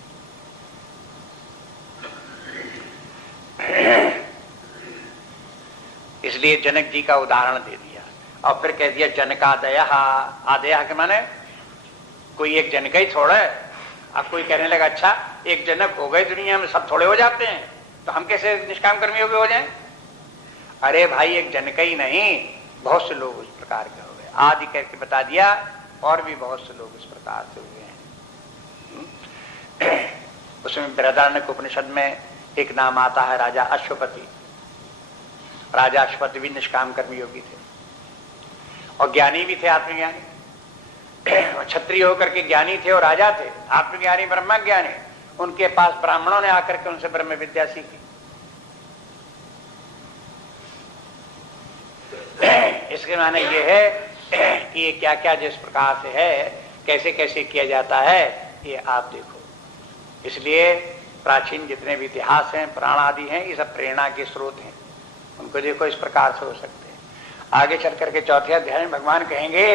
इसलिए जनक जी का उदाहरण दे दिया और फिर कह दिया जनकादय। आदय के माने कोई एक जनक ही थोड़ा है। अब कोई कहने लगा अच्छा एक जनक हो गए दुनिया में, सब थोड़े हो जाते हैं, तो हम कैसे निष्काम कर्मी हो जाएं? अरे भाई एक जनक ही नहीं, बहुत से लोग उस प्रकार के हो गए। आदि करके बता दिया और भी बहुत से लोग इस प्रकार से हुए हैं। उसमें बृहदारण्यक उपनिषद में एक नाम आता है राजा अश्वपति। राजा अश्वपति भी निष्काम कर्मी योगी थे और ज्ञानी भी थे, आत्मज्ञानी। क्षत्रिय होकर के ज्ञानी थे और राजा थे, आत्मज्ञानी ब्रह्म ज्ञानी। उनके पास ब्राह्मणों ने आकर के उनसे ब्रह्म विद्या सीखी। इसके माने ये है कि ये क्या क्या जिस प्रकार से है, कैसे कैसे किया जाता है, ये आप देखो। इसलिए प्राचीन जितने भी इतिहास हैं, पुराण आदि हैं, ये सब प्रेरणा के स्रोत हैं। उनको देखो इस प्रकार से हो सकते हैं। आगे चल करके चौथे अध्याय में भगवान कहेंगे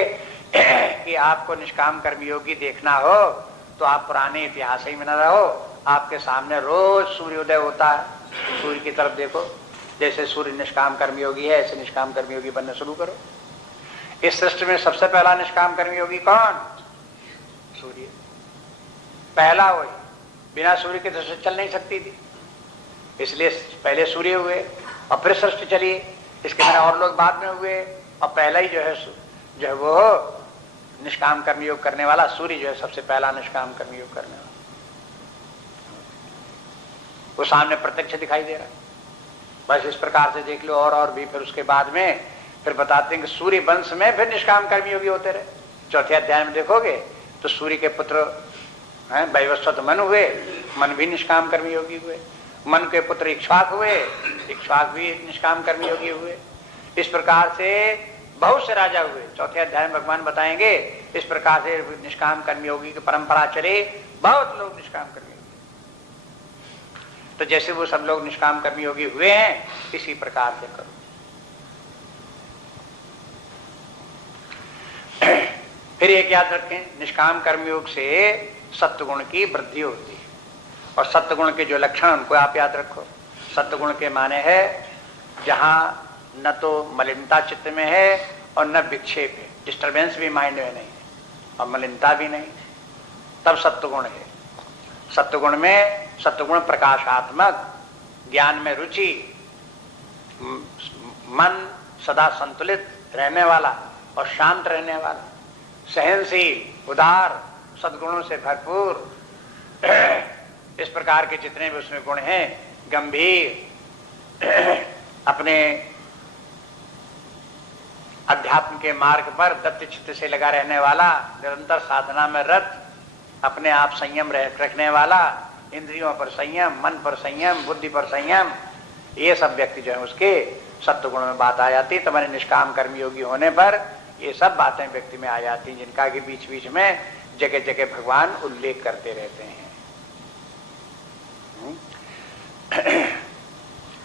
कि आपको निष्काम कर्मयोगी देखना हो तो आप पुराने इतिहास ही में न रहो, आपके सामने रोज सूर्योदय होता है, सूर्य की तरफ देखो। जैसे सूर्य निष्काम कर्मयोगी है ऐसे निष्काम कर्मयोगी बनना शुरू करो। इस सृष्टि में सबसे पहला निष्काम कर्मयोगी कौन? सूर्य पहला वही, बिना सूर्य के सृष्टि चल नहीं सकती थी, इसलिए पहले सूर्य हुए और फिर सृष्टि चली। इसके मैंने और लोग बाद में हुए और पहला ही जो है वो निष्काम कर्मयोग करने वाला सूर्य जो है सबसे पहला निष्काम कर्मयोग करने वाला, वो सामने प्रत्यक्ष दिखाई दे रहा है। बस इस प्रकार से देख लो। और भी फिर उसके बाद में फिर बताते हैं कि सूर्य वंश में फिर निष्काम कर्मयोगी होते रहे। चौथे अध्याय में देखोगे तो सूर्य के पुत्र वैवस्वत मन हुए, मन भी निष्काम कर्मयोगी हुए। मन के पुत्र इक्ष्वाक हुए, इक्ष्वाक भी निष्काम कर्मी योगी हुए। इस प्रकार से बहुत से राजा हुए। चौथे अध्याय में भगवान बताएंगे इस प्रकार से निष्काम कर्मी योगी की परंपरा चले, बहुत लोग निष्काम कर्मी योगी। तो जैसे वो सब लोग निष्काम कर्मी योगी हुए हैं, इसी प्रकार से करो। फिर एक याद रखें, निष्काम कर्मयोग से सत्वगुण की वृद्धि होती है। और सत्वगुण के जो लक्षण उनको आप याद रखो। सत्वगुण के माने है जहां न तो मलिनता चित्त में है और न विक्षेप है, डिस्टर्बेंस भी माइंड में नहीं है और मलिनता भी नहीं, तब सत्वगुण है। सत्वगुण में सत्वगुण प्रकाशात्मक, ज्ञान में रुचि, मन सदा संतुलित रहने वाला और शांत रहने वाला, सहनशील, उदार, सद्गुणों से भरपूर, इस प्रकार के जितने भी उसमें गुण हैं, गंभीर, अपने अध्यात्म के मार्ग पर दत्त चित्त से लगा रहने वाला, निरंतर साधना में रत, अपने आप संयम रखने वाला, इंद्रियों पर संयम, मन पर संयम, बुद्धि पर संयम, ये सब व्यक्ति जो है उसके सत्वगुण में बात आ जाती। तो मैंने निष्काम कर्मी योगी होने पर ये सब बातें व्यक्ति में आ जाती, जिनका कि बीच बीच में जगह जगह भगवान उल्लेख करते रहते हैं।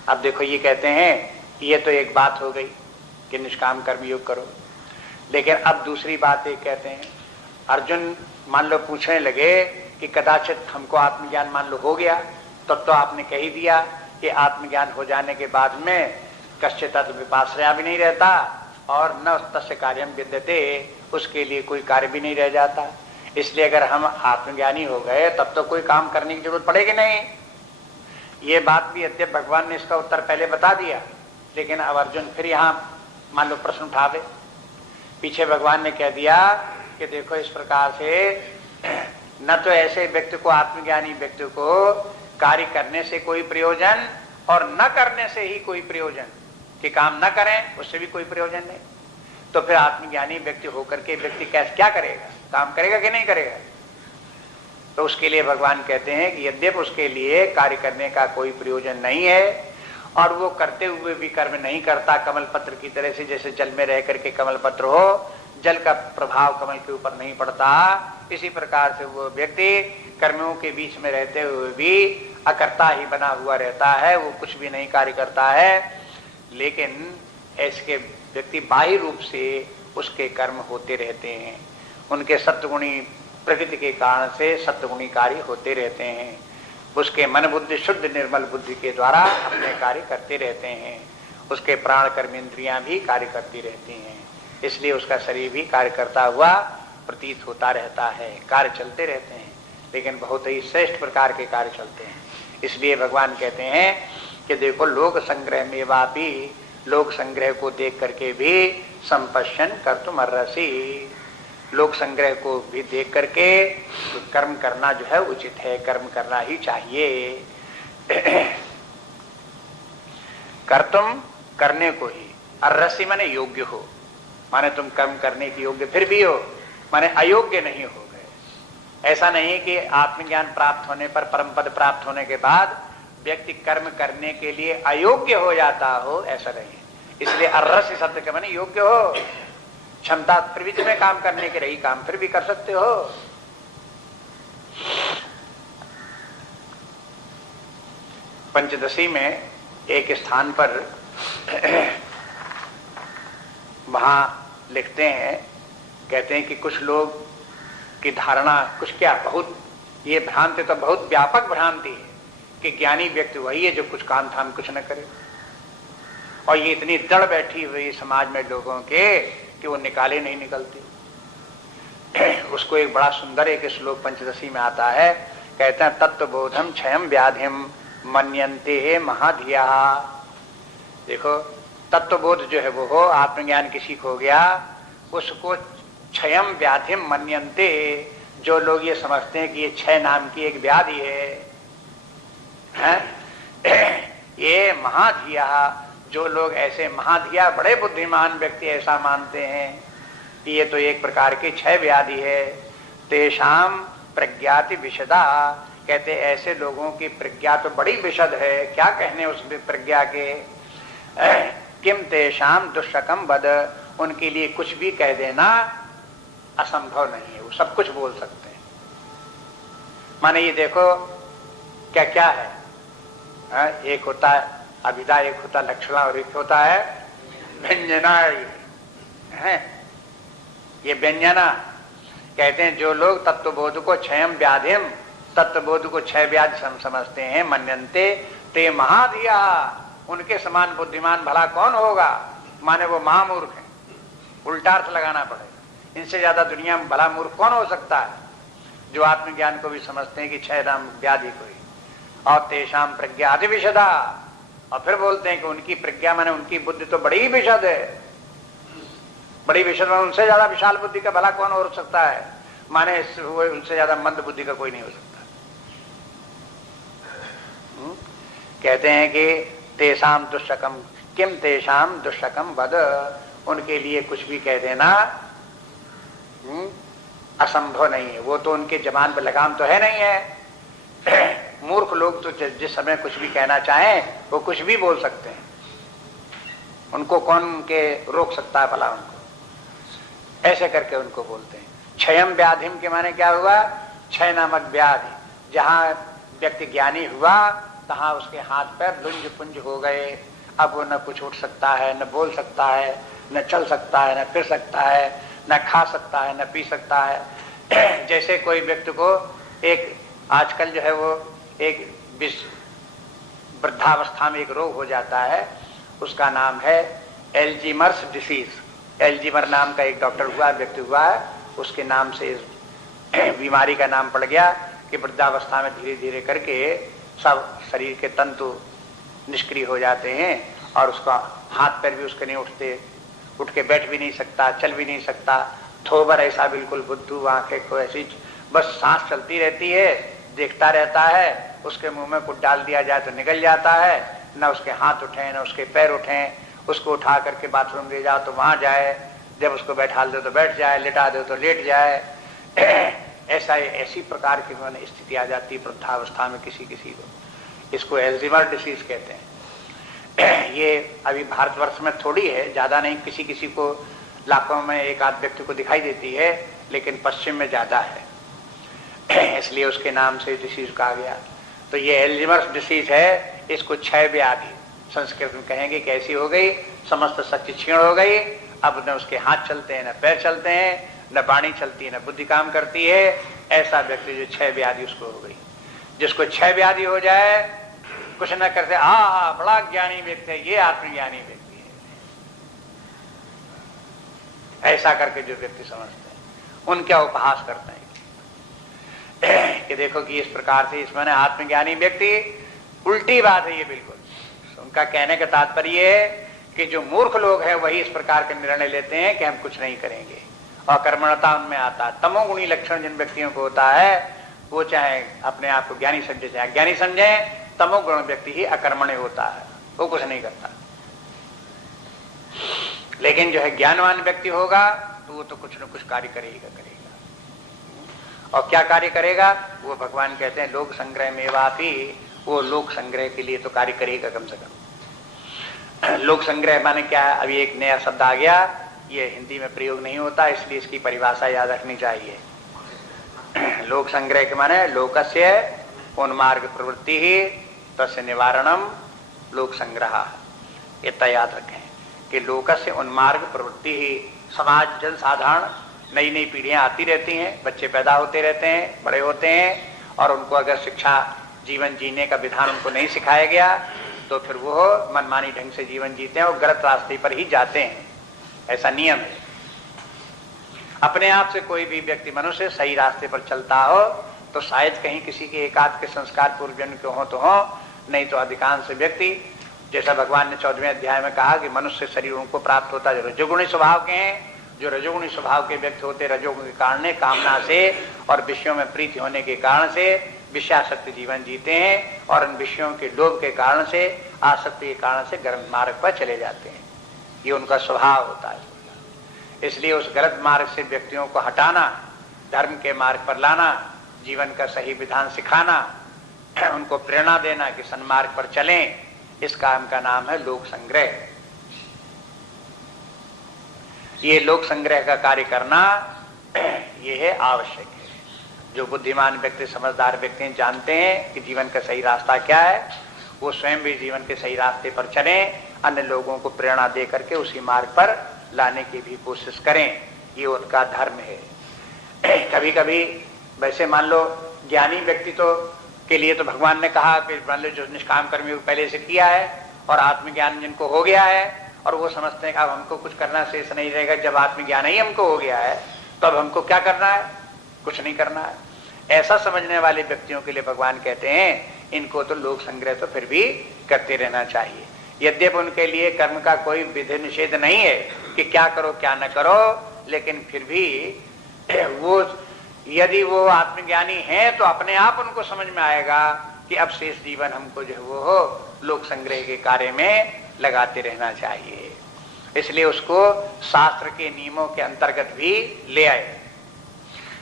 अब देखो, ये कहते हैं ये तो एक बात हो गई कि निष्काम कर्म योग करो, लेकिन अब दूसरी बात एक कहते हैं। अर्जुन मान लो पूछने लगे कि कदाचित हमको आत्मज्ञान मान लो हो गया, तब तो आपने कह ही दिया कि आत्मज्ञान हो जाने के बाद में कश्चित विपाश्रया भी नहीं रहता और न तस्य कार्यम विद्यते, उसके लिए कोई कार्य भी नहीं रह जाता। इसलिए अगर हम आत्मज्ञानी हो गए तब तो कोई काम करने की जरूरत पड़ेगी नहीं। ये बात भी यद्यप भगवान ने इसका उत्तर पहले बता दिया, लेकिन अब अर्जुन फिर यहाँ मान लो प्रश्न उठावे। पीछे भगवान ने कह दिया कि देखो इस प्रकार से न तो ऐसे व्यक्ति को, आत्मज्ञानी व्यक्ति को कार्य करने से कोई प्रयोजन और न करने से ही कोई प्रयोजन, कि काम न करें उससे भी कोई प्रयोजन नहीं। तो फिर आत्मज्ञानी व्यक्ति होकर के व्यक्ति कैसे क्या करेगा, काम करेगा कि नहीं करेगा? तो उसके लिए भगवान कहते हैं कि यद्यप उसके लिए कार्य करने का कोई प्रयोजन नहीं है और वो करते हुए भी कर्म नहीं करता, कमल पत्र की तरह से, जैसे जल में रह करके कमल पत्र हो, जल का प्रभाव कमल के ऊपर नहीं पड़ता, इसी प्रकार से वो व्यक्ति कर्मियों के बीच में रहते हुए भी अकर्ता ही बना हुआ रहता है, वो कुछ भी नहीं कार्य करता है। लेकिन ऐसे व्यक्ति बाह्य रूप से उसके कर्म होते रहते हैं, उनके सत्वगुणी प्रकृति के कारण से सत्वगुणी कार्य होते रहते हैं, उसके मन बुद्धि शुद्ध निर्मल बुद्धि के द्वारा अपने कार्य करते रहते हैं, उसके प्राण कर्म इंद्रियां भी कार्य करती रहती हैं, इसलिए उसका शरीर भी कार्य करता हुआ प्रतीत होता रहता है। कार्य चलते रहते हैं, लेकिन बहुत ही श्रेष्ठ प्रकार के कार्य चलते हैं। इसलिए भगवान कहते हैं कि देखो, लोक संग्रह में वापी, लोक संग्रह को देख करके भी संपश्यन कर्तुम अर्हसि, लोक संग्रह को भी देख करके तो कर्म करना जो है उचित है, कर्म करना ही चाहिए। कर्तुम, करने को ही, अर्हसि माने योग्य हो, माने तुम कर्म करने के योग्य फिर भी हो, माने अयोग्य नहीं हो गए। ऐसा नहीं कि आत्मज्ञान प्राप्त होने पर, परम पद प्राप्त होने के बाद व्यक्ति कर्म करने के लिए अयोग्य हो जाता हो, ऐसा नहीं। इसलिए अर्हसि शब्द के माने योग्य हो, क्षमता फिर भी तुम्हें काम करने के रही, काम फिर भी कर सकते हो। पंचदशी में एक स्थान पर वहां लिखते हैं, कहते हैं कि कुछ लोग की धारणा, कुछ क्या, बहुत ये भ्रांति तो बहुत व्यापक भ्रांति है कि ज्ञानी व्यक्ति वही है जो कुछ काम धाम कुछ न करे, और ये इतनी दृढ़ बैठी हुई समाज में लोगों के कि वो निकाले नहीं निकलती। उसको एक बड़ा सुंदर एक श्लोक पंचदशी में आता है, कहते हैं तत्वबोधम क्षयम व्याधिम मन्यन्ते महाधिया। देखो, तत्वबोध जो है वो हो, आत्मज्ञान किसी को हो गया, उसको क्षयम व्याधिम मन्यन्ते, जो लोग ये समझते हैं कि ये क्षय नाम की एक व्याधि है, ये महाधिया, जो लोग ऐसे महाधिया, बड़े बुद्धिमान व्यक्ति ऐसा मानते हैं कि ये तो एक प्रकार की क्षय व्याधि है, तेषाम प्रज्ञाति विशदा, कहते ऐसे लोगों की प्रज्ञा तो बड़ी विशद है, क्या कहने उस प्रज्ञा के। किम तेषाम दुष्टकम वद, उनके लिए कुछ भी कह देना असंभव नहीं है, वो सब कुछ बोल सकते हैं। माने ये देखो क्या क्या है, एक होता है अभिधा, एक होता है लक्षणा और एक होता है व्यंजना है। ये व्यंजना कहते हैं जो लोग तत्वबोध को क्षयम व्याधिम, तत्वबोध को क्षय व्याधि समझते हैं, मन्यन्ते ते महाधिया, उनके समान बुद्धिमान भला कौन होगा। माने वो महामूर्ख है, उल्टा अर्थ लगाना पड़ेगा। इनसे ज्यादा दुनिया में भला मूर्ख कौन हो सकता है, जो आत्मज्ञान को भी समझते हैं कि क्षय नाम व्याधि कोई। और तेषाम प्रज्ञा अति विशदा, और फिर बोलते हैं कि उनकी प्रज्ञा माने उनकी बुद्धि तो बड़ी विशद है, बड़ी विशद। उनसे ज्यादा विशाल बुद्धि का भला कौन हो सकता है, माने उनसे ज्यादा मंद बुद्धि का कोई नहीं हो सकता। कहते हैं कि तेषाम दुष्टकम, किम तेषाम दुष्टकम वद, उनके लिए कुछ भी कह देना असंभव नहीं है, वो तो उनके जबान पर लगाम तो है नहीं है। मूर्ख लोग तो जिस समय कुछ भी कहना चाहें वो कुछ भी बोल सकते हैं, उनको कौन के रोक सकता है भला उनको, ऐसे करके उनको बोलते हैं। क्षयम व्याधिम के माने क्या हुआ, क्षय नामक व्याधि, जहां व्यक्ति ज्ञानी हुआ तहां उसके हाथ पैर लुंज पुंज हो गए, अब वो न कुछ उठ सकता है, न बोल सकता है, न चल सकता है, न फिर सकता है, न खा सकता है, न पी सकता है। जैसे कोई व्यक्ति को एक आजकल जो है वो एक वृद्धावस्था में एक रोग हो जाता है, उसका नाम है एल्जीमर्स डिसीज। एल्जीमर नाम का एक डॉक्टर हुआ, व्यक्ति हुआ है, उसके नाम से इस बीमारी का नाम पड़ गया कि वृद्धावस्था में धीरे धीरे करके सब शरीर के तंतु निष्क्रिय हो जाते हैं और उसका हाथ पैर भी उसके नहीं उठते, उठ के बैठ भी नहीं सकता, चल भी नहीं सकता, थोबर ऐसा बिल्कुल बुद्धू, आंखें को ऐसी बस सांस चलती रहती है, देखता रहता है, उसके मुंह में कुछ डाल दिया जाए तो निकल जाता है, न उसके हाथ उठे न उसके पैर उठे, उसको उठा करके बाथरूम ले जाओ तो वहां जाए, जब उसको बैठा दो तो बैठ जाए, लिटा दो तो लेट जाए। ऐसी प्रकार की स्थिति आ जाती है वृद्धावस्था में किसी किसी को, इसको एल्जीमर डिसीज कहते हैं। ये अभी भारतवर्ष में थोड़ी है, ज्यादा नहीं, किसी किसी को लाखों में एक आध व्यक्ति को दिखाई देती है, लेकिन पश्चिम में ज्यादा है, इसलिए उसके नाम से डिसीज कहा गया। तो ये एल्जीमर्स डिसीज है, इसको क्षय व्याधि संस्कृत में कहेंगे कैसी हो गई, समस्त शक्ति क्षीण हो गई, अब न उसके हाथ चलते हैं, न पैर चलते हैं, न वाणी चलती है, न बुद्धि काम करती है। ऐसा व्यक्ति जो क्षय व्याधि उसको हो गई। जिसको क्षय व्याधि हो जाए, कुछ न करते, बड़ा ज्ञानी व्यक्ति है, ये आत्मज्ञानी व्यक्ति है, ऐसा करके जो व्यक्ति समझते हैं उनका उपहास करते हैं कि देखो कि इस प्रकार से इसमें आत्मज्ञानी व्यक्ति, उल्टी बात है ये बिल्कुल। उनका कहने का तात्पर्य है कि जो मूर्ख लोग हैं वही इस प्रकार के निर्णय लेते हैं कि हम कुछ नहीं करेंगे, और कर्मणता उनमें आता है। तमोगुणी लक्षण जिन व्यक्तियों को होता है, वो चाहे अपने आप को ज्ञानी समझे चाहे अज्ञानी समझे, तमोगुण व्यक्ति ही अकर्मण्य होता है, वो कुछ नहीं करता। लेकिन जो है ज्ञानवान व्यक्ति होगा तो वो तो कुछ न कुछ कार्य करेगा। और क्या कार्य करेगा, वो भगवान कहते हैं लोक संग्रह में वापी, वो लोक संग्रह के लिए तो कार्य करेगा कम से कम। लोक संग्रह माने क्या है, अभी एक नया शब्द आ गया, ये हिंदी में प्रयोग नहीं होता, इसलिए इसकी परिभाषा याद रखनी चाहिए। लोक संग्रह के माने लोकस्य उन्मार्ग प्रवृत्ति ही तस्य निवारणम लोक संग्रह। इतना याद रखें कि लोकस्य उन्मार्ग प्रवृत्ति ही, समाज जन साधारण नई नई पीढ़ियां आती रहती हैं, बच्चे पैदा होते रहते हैं, बड़े होते हैं, और उनको अगर शिक्षा जीवन जीने का विधान उनको नहीं सिखाया गया तो फिर वो मनमानी ढंग से जीवन जीते हैं और गलत रास्ते पर ही जाते हैं। ऐसा नियम है। अपने आप से कोई भी व्यक्ति मनुष्य सही रास्ते पर चलता हो तो शायद कहीं किसी के एकाध के संस्कार पूर्व जन्म के हो तो हो, नहीं तो अधिकांश व्यक्ति, जैसा भगवान ने 14वें अध्याय में कहा कि मनुष्य शरीर उनको प्राप्त होता है रजोगुणी स्वभाव के हैं। जो रजोगुणी स्वभाव के व्यक्ति होते, रजोगुण के कारण कामना से और विषयों में प्रीति होने के कारण से विषयासक्त जीवन जीते हैं, और इन विषयों के लोभ के कारण से, आसक्ति के कारण से गलत मार्ग पर चले जाते हैं। ये उनका स्वभाव होता है। इसलिए उस गलत मार्ग से व्यक्तियों को हटाना, धर्म के मार्ग पर लाना, जीवन का सही विधान सिखाना, उनको प्रेरणा देना कि सन्मार्ग पर चलें, इस काम का नाम है लोक संग्रह। ये लोक संग्रह का कार्य करना ये है आवश्यक है। जो बुद्धिमान व्यक्ति, समझदार व्यक्ति जानते हैं कि जीवन का सही रास्ता क्या है, वो स्वयं भी जीवन के सही रास्ते पर चलें, अन्य लोगों को प्रेरणा दे करके उसी मार्ग पर लाने की भी कोशिश करें, ये उनका धर्म है। कभी कभी वैसे मान लो ज्ञानी व्यक्ति तो के लिए तो भगवान ने कहा कि मान लो जो निष्काम कर्मी पहले से किया है और आत्मज्ञान जिनको हो गया है और वो समझते हैं कि अब हमको कुछ करना शेष नहीं रहेगा, जब आत्मज्ञान ही हमको हो गया है तो अब हमको क्या करना है, कुछ नहीं करना है। ऐसा समझने वाले व्यक्तियों के लिए भगवान कहते हैं इनको तो लोक संग्रह तो फिर भी करते रहना चाहिए। यद्यपि उनके लिए कर्म का कोई विधि निषेध नहीं है कि क्या करो क्या न करो, लेकिन फिर भी वो यदि वो आत्मज्ञानी हैं तो अपने आप उनको समझ में आएगा कि अब शेष जीवन हमको जो है वो लोक संग्रह के कार्य में लगाते रहना चाहिए। इसलिए उसको शास्त्र के नियमों के अंतर्गत भी ले आए।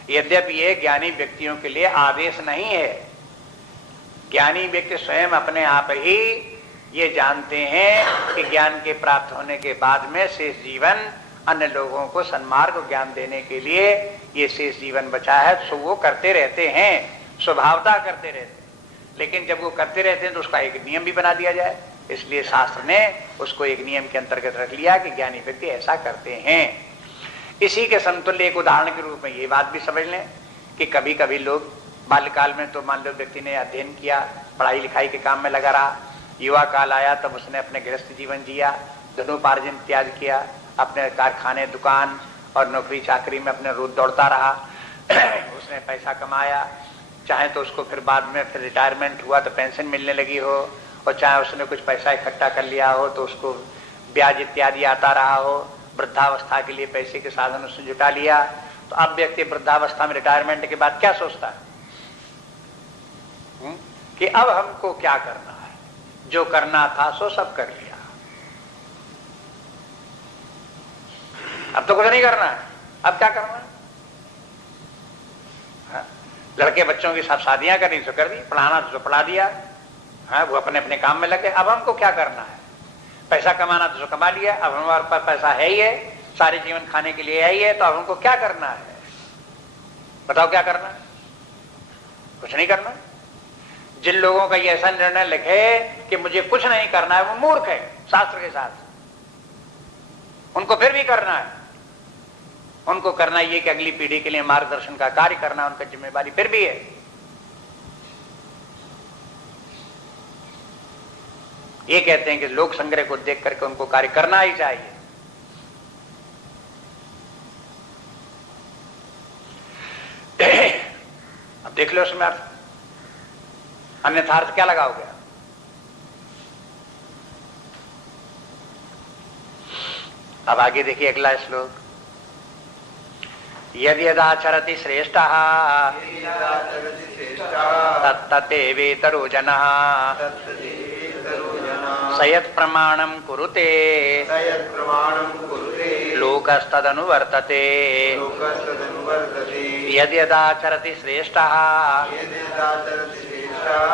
यद्यपि ये ज्ञानी व्यक्तियों के लिए आदेश नहीं है, ज्ञानी व्यक्ति स्वयं अपने आप ही ये जानते हैं कि ज्ञान के प्राप्त होने के बाद में शेष जीवन अन्य लोगों को सन्मार्ग और ज्ञान देने के लिए ये शेष जीवन बचा है, तो वो करते रहते हैं, स्वभावतः करते रहते हैं। लेकिन जब वो करते रहते हैं तो उसका एक नियम भी बना दिया जाए, इसलिए शास्त्र ने उसको एक नियम के अंतर्गत रख लिया कि ज्ञानी व्यक्ति ऐसा करते हैं। इसी के समतुल्य एक उदाहरण के रूप में ये बात भी समझ लें कि कभी कभी लोग बाल्यकाल में तो मान लो व्यक्ति ने अध्ययन किया, पढ़ाई लिखाई के काम में लगा रहा, युवा काल आया तब उसने अपने गृहस्थ जीवन जिया, धनोपार्जन त्याग किया, अपने कारखाने, दुकान और नौकरी चाकरी में अपने रोज दौड़ता रहा। उसने पैसा कमाया, चाहे तो उसको फिर बाद में फिर रिटायरमेंट हुआ तो पेंशन मिलने लगी हो, और चाहे उसने कुछ पैसा इकट्ठा कर लिया हो तो उसको ब्याज इत्यादि आता रहा हो, वृद्धावस्था के लिए पैसे के साधन उसने जुटा लिया। तो अब व्यक्ति वृद्धावस्था में रिटायरमेंट के बाद क्या सोचता है कि अब हमको क्या करना है, जो करना था सो सब कर लिया, अब तो कुछ नहीं करना है, अब क्या करना है। हाँ? लड़के बच्चों की सब शादियां करनी तो कर दी, पढ़ाना तो पढ़ा दिया, हाँ वो अपने अपने काम में लगे, अब हमको क्या करना है, पैसा कमाना तो कमा लिया, अब हमारे पास पैसा है ही है, सारे जीवन खाने के लिए है ही है, तो अब हमको क्या करना है, बताओ क्या करना है, कुछ नहीं करना। जिन लोगों का ये ऐसा निर्णय लिखे कि मुझे कुछ नहीं करना है, वो मूर्ख है शास्त्र के साथ। उनको फिर भी करना है, उनको करना ये कि अगली पीढ़ी के लिए मार्गदर्शन का कार्य करना उनका जिम्मेवारी फिर भी है। ये कहते हैं कि लोक संग्रह को देख करके उनको कार्य करना ही चाहिए। अब देख लो उसमें अर्थ, अन्यथा अर्थ क्या लगाओगे। अब आगे देखिए अगला श्लोक, यदि यदाचरति श्रेष्ठः तत्तदेवेतरो जनः सयत् प्रमाणं कुरुते लोकस्तदनुवर्तते। यदि यदाचरति श्रेष्ठः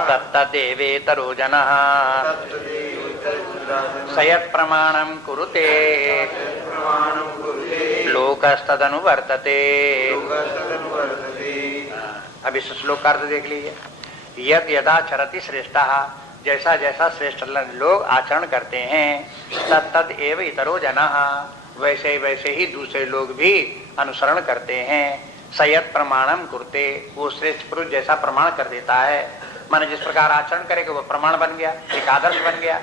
तत्तदेवेतरो जनः सयत् प्रमाणं कुरुते लोकस्तदनुवर्तते। अब इस श्लोक का अर्थ देख लीजिए, यद यदा चरति श्रेष्ठः, जैसा जैसा श्रेष्ठ लोग आचरण करते हैं, तद एव इतरो जनः, वैसे वैसे ही दूसरे लोग भी अनुसरण करते हैं। सयत् प्रमाणम कुरुते, वो श्रेष्ठ पुरुष जैसा प्रमाण कर देता है, माने जिस प्रकार आचरण करेगा वो प्रमाण बन गया, एक आदर्श बन गया।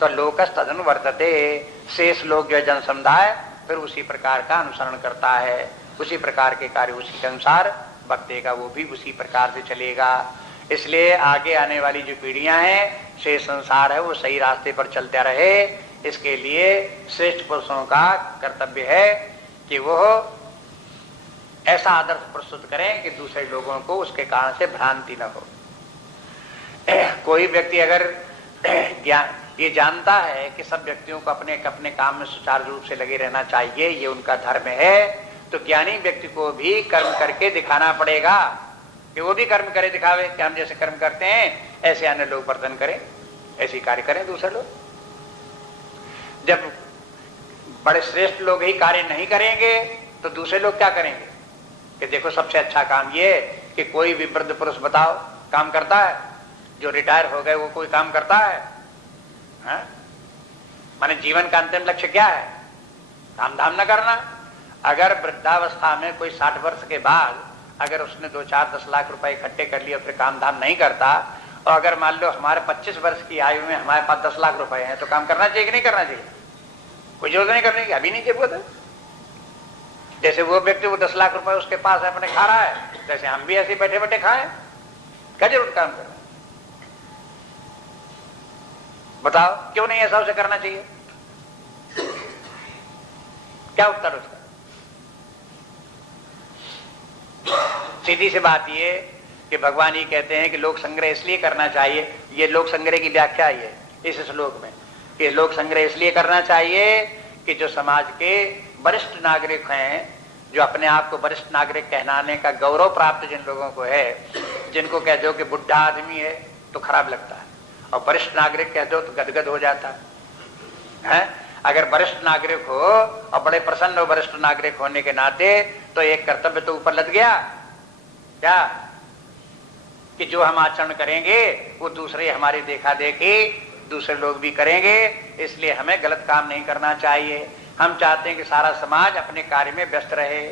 तो लोकस तदनुवर्तते, शेष लोग जो जन समुदाय फिर उसी प्रकार का अनुसरण करता है, उसी प्रकार के कार्य उसी के अनुसार बरतेगा, वो भी उसी प्रकार से चलेगा। इसलिए आगे आने वाली जो पीढ़ियां हैं, शेष संसार है, वो सही रास्ते पर चलते रहे, इसके लिए श्रेष्ठ पुरुषों का कर्तव्य है कि वो ऐसा आदर्श प्रस्तुत करें कि दूसरे लोगों को उसके कारण से भ्रांति न हो। कोई व्यक्ति अगर ये जानता है कि सब व्यक्तियों को अपने अपने काम में सुचारू रूप से लगे रहना चाहिए, ये उनका धर्म है, तो ज्ञानी व्यक्ति को भी कर्म करके दिखाना पड़ेगा कि वो भी कर्म करे, दिखावे कि हम जैसे कर्म करते हैं ऐसे अन्य लोग वर्तन करें, ऐसे कार्य करें दूसरे लोग। जब बड़े श्रेष्ठ लोग ही कार्य नहीं करेंगे तो दूसरे लोग क्या करेंगे कि देखो सबसे अच्छा काम ये कि कोई भी वृद्ध पुरुष बताओ काम करता है, जो रिटायर हो गए वो कोई काम करता है? माने जीवन का अंतिम लक्ष्य क्या है? काम धाम न करना। अगर वृद्धावस्था में कोई 60 वर्ष के बाद अगर उसने 2-4-10 लाख रुपए इकट्ठे कर लिए, फिर काम धाम नहीं करता, और अगर मान लो हमारे 25 वर्ष की आयु में हमारे पास 10 लाख रुपए हैं, तो काम करना चाहिए कि नहीं करना चाहिए? कोई जरूरत नहीं करने की, अभी नहीं जरूरत है। जैसे वो व्यक्ति वो 10 लाख रुपए उसके पास है, अपने खा रहा है, जैसे हम भी ऐसे बैठे बैठे खाएं, क्या जरूरत काम करना? बताओ क्यों नहीं ऐसा उसे करना चाहिए? क्या उत्तर उसका? सीधी सी बात ये कि भगवान ये कहते हैं कि लोक संग्रह इसलिए करना चाहिए, ये लोक संग्रह की व्याख्या है इस श्लोक में, कि लोक संग्रह इसलिए करना चाहिए कि जो समाज के वरिष्ठ नागरिक हैं, जो अपने आप को वरिष्ठ नागरिक कहलाने का गौरव प्राप्त जिन लोगों को है, जिनको कह दो कि बुढ़ा आदमी है तो खराब लगता है, और वरिष्ठ नागरिक कह दो तो गदगद हो जाता है। अगर वरिष्ठ नागरिक हो और बड़े प्रसन्न हो वरिष्ठ नागरिक होने के नाते, तो एक कर्तव्य तो ऊपर लग गया क्या कि जो हम आचरण करेंगे वो दूसरे हमारी देखा देखी दूसरे लोग भी करेंगे, इसलिए हमें गलत काम नहीं करना चाहिए। हम चाहते हैं कि सारा समाज अपने कार्य में व्यस्त रहे,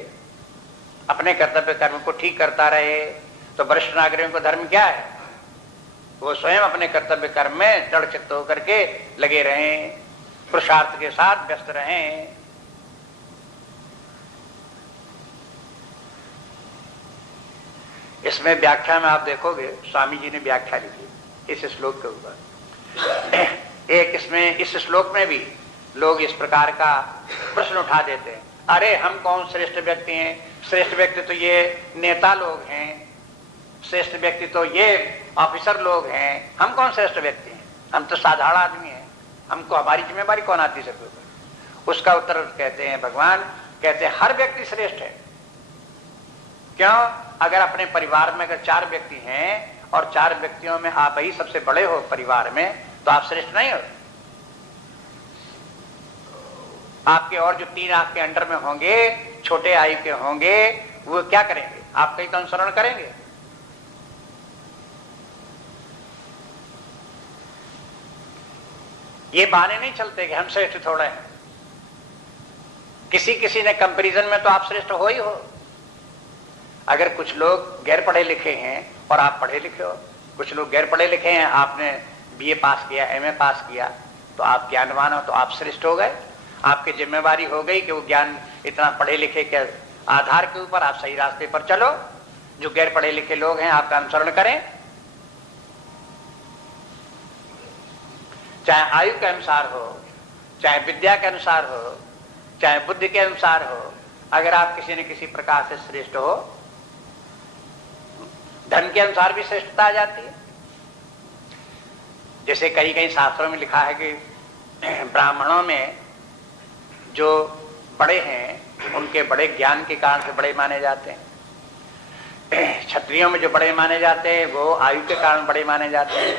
अपने कर्तव्य कर्म को ठीक करता रहे। तो वरिष्ठ नागरिकों का धर्म क्या है? वो स्वयं अपने कर्तव्य कर्म में दृढ़ चित्त होकर के लगे रहें, पुरुषार्थ के साथ व्यस्त रहें। इसमें व्याख्या में आप देखोगे स्वामी जी ने व्याख्या लिखी इस श्लोक के ऊपर। एक इसमें इस श्लोक में भी लोग इस प्रकार का प्रश्न उठा देते हैं, अरे हम कौन श्रेष्ठ व्यक्ति हैं? श्रेष्ठ व्यक्ति तो ये नेता लोग हैं, श्रेष्ठ व्यक्ति तो ये ऑफिसर लोग हैं, हम कौन श्रेष्ठ व्यक्ति हैं? हम तो साधारण आदमी हैं, हमको हमारी जिम्मेवारी कौन आती है? उसका उत्तर कहते हैं भगवान, कहते हैं हर व्यक्ति श्रेष्ठ है। क्यों? अगर अपने परिवार में अगर 4 व्यक्ति हैं और 4 व्यक्तियों में आप ही सबसे बड़े हो परिवार में, तो आप श्रेष्ठ नहीं हो। आपके और जो 3 आपके अंडर में होंगे, छोटे आयु के होंगे, वो क्या करेंगे? आपका ही तो अनुसरण करेंगे। ये बहाने नहीं चलते कि हम श्रेष्ठ थोड़े हैं। किसी किसी ने कंपैरिजन में तो आप श्रेष्ठ हो ही हो। अगर कुछ लोग गैर पढ़े लिखे हैं और आप पढ़े लिखे हो, कुछ लोग गैर पढ़े लिखे हैं, आपने बीए पास किया, एमए पास किया, तो आप ज्ञानवान हो, तो आप श्रेष्ठ हो गए। आपकी जिम्मेवारी हो गई कि वो ज्ञान इतना पढ़े लिखे के आधार के ऊपर आप सही रास्ते पर चलो। जो गैर पढ़े लिखे लोग हैं आपका अनुसरण करें, चाहे आयु के अनुसार हो, चाहे विद्या के अनुसार हो, चाहे बुद्धि के अनुसार हो। अगर आप किसी न किसी प्रकार से श्रेष्ठ हो, धन के अनुसार भी श्रेष्ठता आ जाती है। जैसे कई कई शास्त्रों में लिखा है कि ब्राह्मणों में जो बड़े हैं उनके बड़े ज्ञान के कारण से बड़े माने जाते हैं। क्षत्रियों में जो बड़े माने जाते हैं वो आयु के कारण बड़े माने जाते हैं।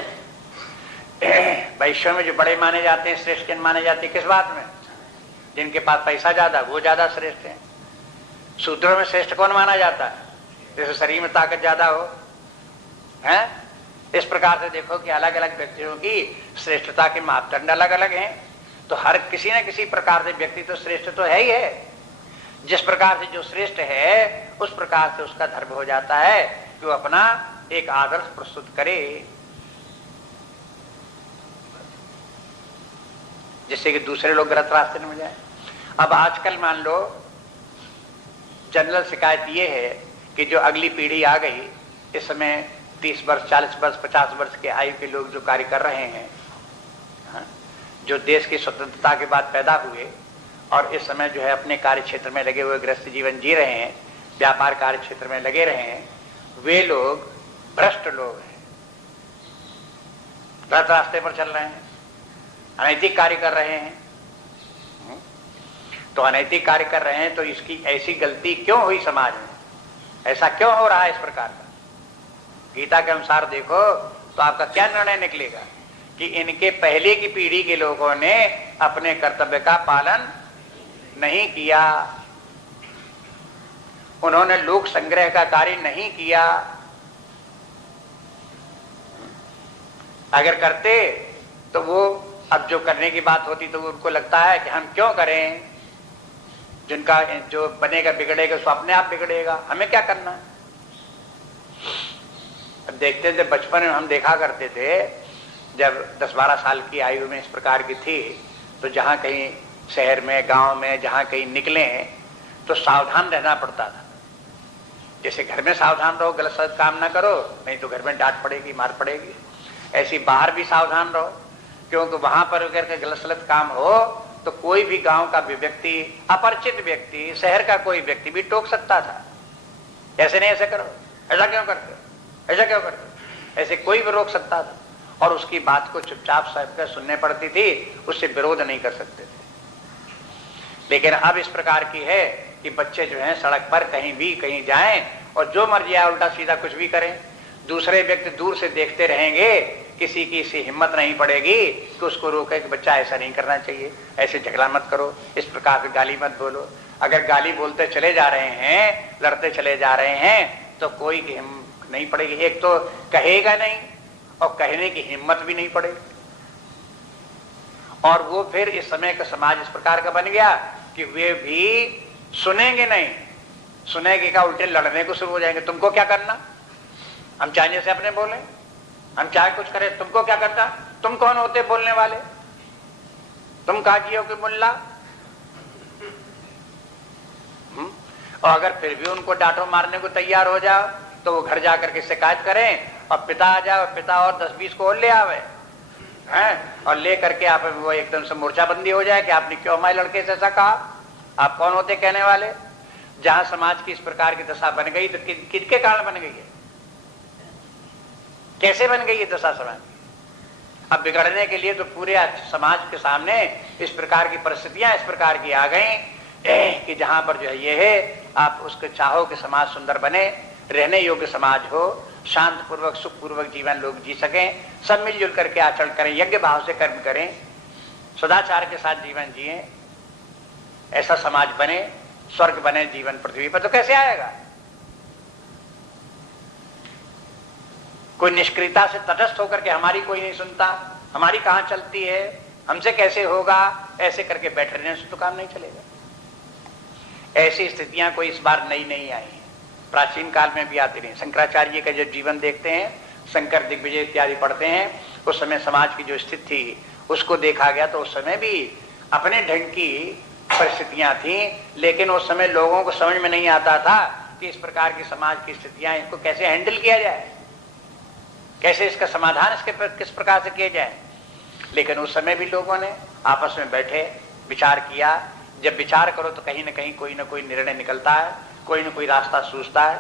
वैश्यों में जो बड़े माने जाते हैं, श्रेष्ठ किन माने जाते हैं? किस बात में? जिनके पास पैसा ज्यादा, वो ज्यादा श्रेष्ठ हैं। शूद्रों में श्रेष्ठ कौन माना जाता है? जैसे शरीर में ताकत ज्यादा हो, हैं? इस प्रकार से देखो कि अलग अलग व्यक्तियों की श्रेष्ठता के मापदंड अलग अलग हैं। तो हर किसी न किसी प्रकार से व्यक्ति तो श्रेष्ठ तो है ही है। जिस प्रकार से जो श्रेष्ठ है उस प्रकार से उसका धर्म हो जाता है कि वो अपना एक आदर्श प्रस्तुत करे, जिससे कि दूसरे लोग गलत रास्ते में जाए। अब आजकल मान लो जनरल शिकायत ये है कि जो अगली पीढ़ी आ गई, इस समय 30 वर्ष, 40 वर्ष, 50 वर्ष के आयु के लोग जो कार्य कर रहे हैं, जो देश की स्वतंत्रता के बाद पैदा हुए और इस समय जो है अपने कार्य क्षेत्र में लगे हुए गृहस्थ जीवन जी रहे हैं, व्यापार कार्य क्षेत्र में लगे रहे हैं, वे लोग भ्रष्ट लोग हैं, गलत रास्ते पर चल रहे हैं, अनैतिक कार्य कर रहे हैं। तो अनैतिक कार्य कर रहे हैं तो इसकी ऐसी गलती क्यों हुई समाज में? ऐसा क्यों हो रहा है इस प्रकार का? गीता के अनुसार देखो तो आपका क्या निर्णय निकलेगा कि इनके पहले की पीढ़ी के लोगों ने अपने कर्तव्य का पालन नहीं किया, उन्होंने लोक संग्रह का कार्य नहीं किया। अगर करते तो वो अब जो करने की बात होती तो उनको लगता है कि हम क्यों करें, जिनका जो बनेगा बिगड़ेगा सो अपने आप बिगड़ेगा, हमें क्या करना है। अब देखते थे बचपन में हम देखा करते थे, जब 10-12 साल की आयु में इस प्रकार की थी तो जहां कहीं शहर में गांव में जहां कहीं निकले तो सावधान रहना पड़ता था। जैसे घर में सावधान रहो, गलत सलत काम ना करो, नहीं तो घर में डांट पड़ेगी, मार पड़ेगी। ऐसी बाहर भी सावधान रहो, क्योंकि वहां पर अगर गलत सलत काम हो तो कोई भी गांव का भी व्यक्ति, अपरिचित व्यक्ति, शहर का कोई व्यक्ति भी टोक सकता था, ऐसे नहीं ऐसे करो, ऐसा क्यों करते, ऐसा क्यों करते, ऐसे कोई भी रोक सकता था। और उसकी बात को चुपचाप सबके सुनने पड़ती थी, उससे विरोध नहीं कर सकते थे। लेकिन अब इस प्रकार की है कि बच्चे जो हैं सड़क पर कहीं भी कहीं जाएं और जो मर्जी आए उल्टा सीधा कुछ भी करें, दूसरे व्यक्ति दूर से देखते रहेंगे, किसी की इसी हिम्मत नहीं पड़ेगी कि उसको रोके कि बच्चा ऐसा नहीं करना चाहिए, ऐसे झगड़ा मत करो, इस प्रकार से गाली मत बोलो। अगर गाली बोलते चले जा रहे हैं, लड़ते चले जा रहे हैं तो कोई हिम्मत नहीं पड़ेगी, एक तो कहेगा नहीं और कहने की हिम्मत भी नहीं पड़ेगी। और वो फिर इस समय का समाज इस प्रकार का बन गया कि वे भी सुनेंगे नहीं, सुनेंगे का उल्टे लड़ने को शुरू हो जाएंगे। तुमको क्या करना, हम चाहने से अपने बोले, हम चाहे कुछ करें, तुमको क्या करता, तुम कौन होते बोलने वाले, तुम काजी हो कि मुल्ला। और अगर फिर भी उनको डांटो मारने को तैयार हो जाओ तो वो घर जाकर के शिकायत करें और पिता आ जाओ, पिता और 10-20 को और ले आवे हैं, और ले करके आप वो एकदम से मोर्चाबंदी हो जाए कि आपने क्यों हमारे लड़के से ऐसा कहा, आप कौन होते कहने वाले। जहां समाज की इस प्रकार की दशा बन गई तो किसके कारण बन गई है, कैसे बन गई ये दशा समाज। अब बिगड़ने के लिए तो पूरे समाज के सामने इस प्रकार की परिस्थितियां इस प्रकार की आ गई कि जहां पर जो है ये है आप उसको चाहो कि समाज सुंदर बने, रहने योग्य समाज हो, शांत पूर्वक सुख पूर्वक जीवन लोग जी सकें, सब मिलजुल करके आचरण करें, यज्ञ भाव से कर्म करें, सदाचार के साथ जीवन जिए, ऐसा समाज बने, स्वर्ग बने जीवन पृथ्वी पर। तो कैसे आएगा, कोई निष्क्रियता से तटस्थ होकर के हमारी कोई नहीं सुनता, हमारी कहां चलती है, हमसे कैसे होगा, ऐसे करके बैठ रहने से तो काम नहीं चलेगा। ऐसी स्थितियां कोई इस बार नई नहीं आई हैं, प्राचीन काल में भी आती रही। शंकराचार्य का जब जीवन देखते हैं, शंकर दिग्विजय इत्यादि पढ़ते हैं, उस समय समाज की जो स्थिति थी उसको देखा गया तो उस समय भी अपने ढंग की परिस्थितियां थी, लेकिन उस समय लोगों को समझ में नहीं आता था कि इस प्रकार की समाज की स्थितियां, इसको कैसे हैंडल किया जाए, कैसे इसका समाधान किस प्रकार से किया जाए। लेकिन उस समय भी लोगों ने आपस में बैठे विचार किया। जब विचार करो तो कहीं ना कहीं कोई ना कोई निर्णय निकलता है, कोई ना कोई रास्ता सूझता है।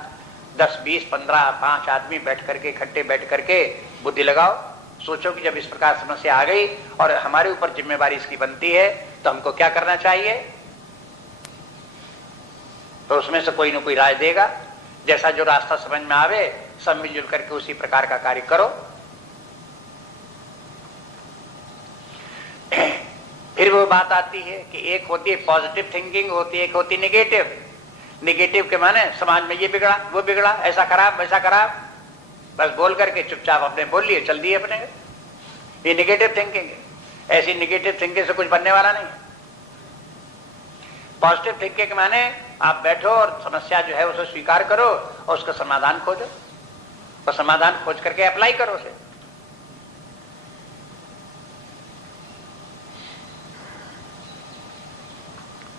10, 20, 15, 5 आदमी बैठ करके, इकट्ठे बैठ करके बुद्धि लगाओ, सोचो कि जब इस प्रकार समस्या आ गई और हमारे ऊपर जिम्मेवारी इसकी बनती है तो हमको क्या करना चाहिए। तो उसमें से कोई ना कोई राय देगा, जैसा जो रास्ता समझ में आवे सब मिलजुल करके उसी प्रकार का कार्य करो। फिर वो बात आती है कि एक होती है पॉजिटिव थिंकिंग, होती है एक होती है निगेटिव। निगेटिव के माने समाज में ये बिगड़ा, वो बिगड़ा, ऐसा खराब, वैसा खराब, बस बोल करके चुपचाप अपने बोल लिए, चल दिए अपने। ये निगेटिव थिंकिंग है। ऐसी निगेटिव थिंकिंग से कुछ बनने वाला नहीं। पॉजिटिव थिंकिंग के माने आप बैठो और समस्या जो है उसे स्वीकार करो और उसका समाधान खोजो, और समाधान खोज करके अप्लाई करो उसे।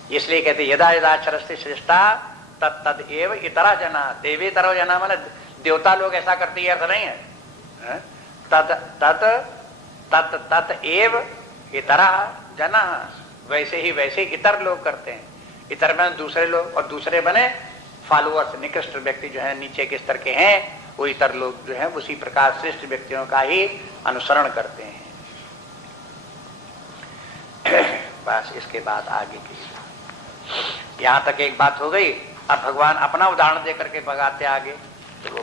इसलिए कहते यदा यदा चरस्ति श्रेष्ठा तत् तद एव इतरा जना, देवी तरह जना माने देवता लोग ऐसा करते हैं, अर्थ नहीं है। तत् तत् तत् तत् एव इतरा जना, वैसे ही वैसे इतर लोग करते हैं। इतर में दूसरे लोग, और दूसरे बने फॉलोअर्स, निकृष्ट व्यक्ति जो है नीचे के स्तर के हैं, वो इतर लोग जो है उसी प्रकार श्रेष्ठ व्यक्तियों का ही अनुसरण करते हैं। बस इसके बाद आगे की यहां तक एक बात हो गई। अब भगवान अपना उदाहरण देकर के भगाते आगे, तो वो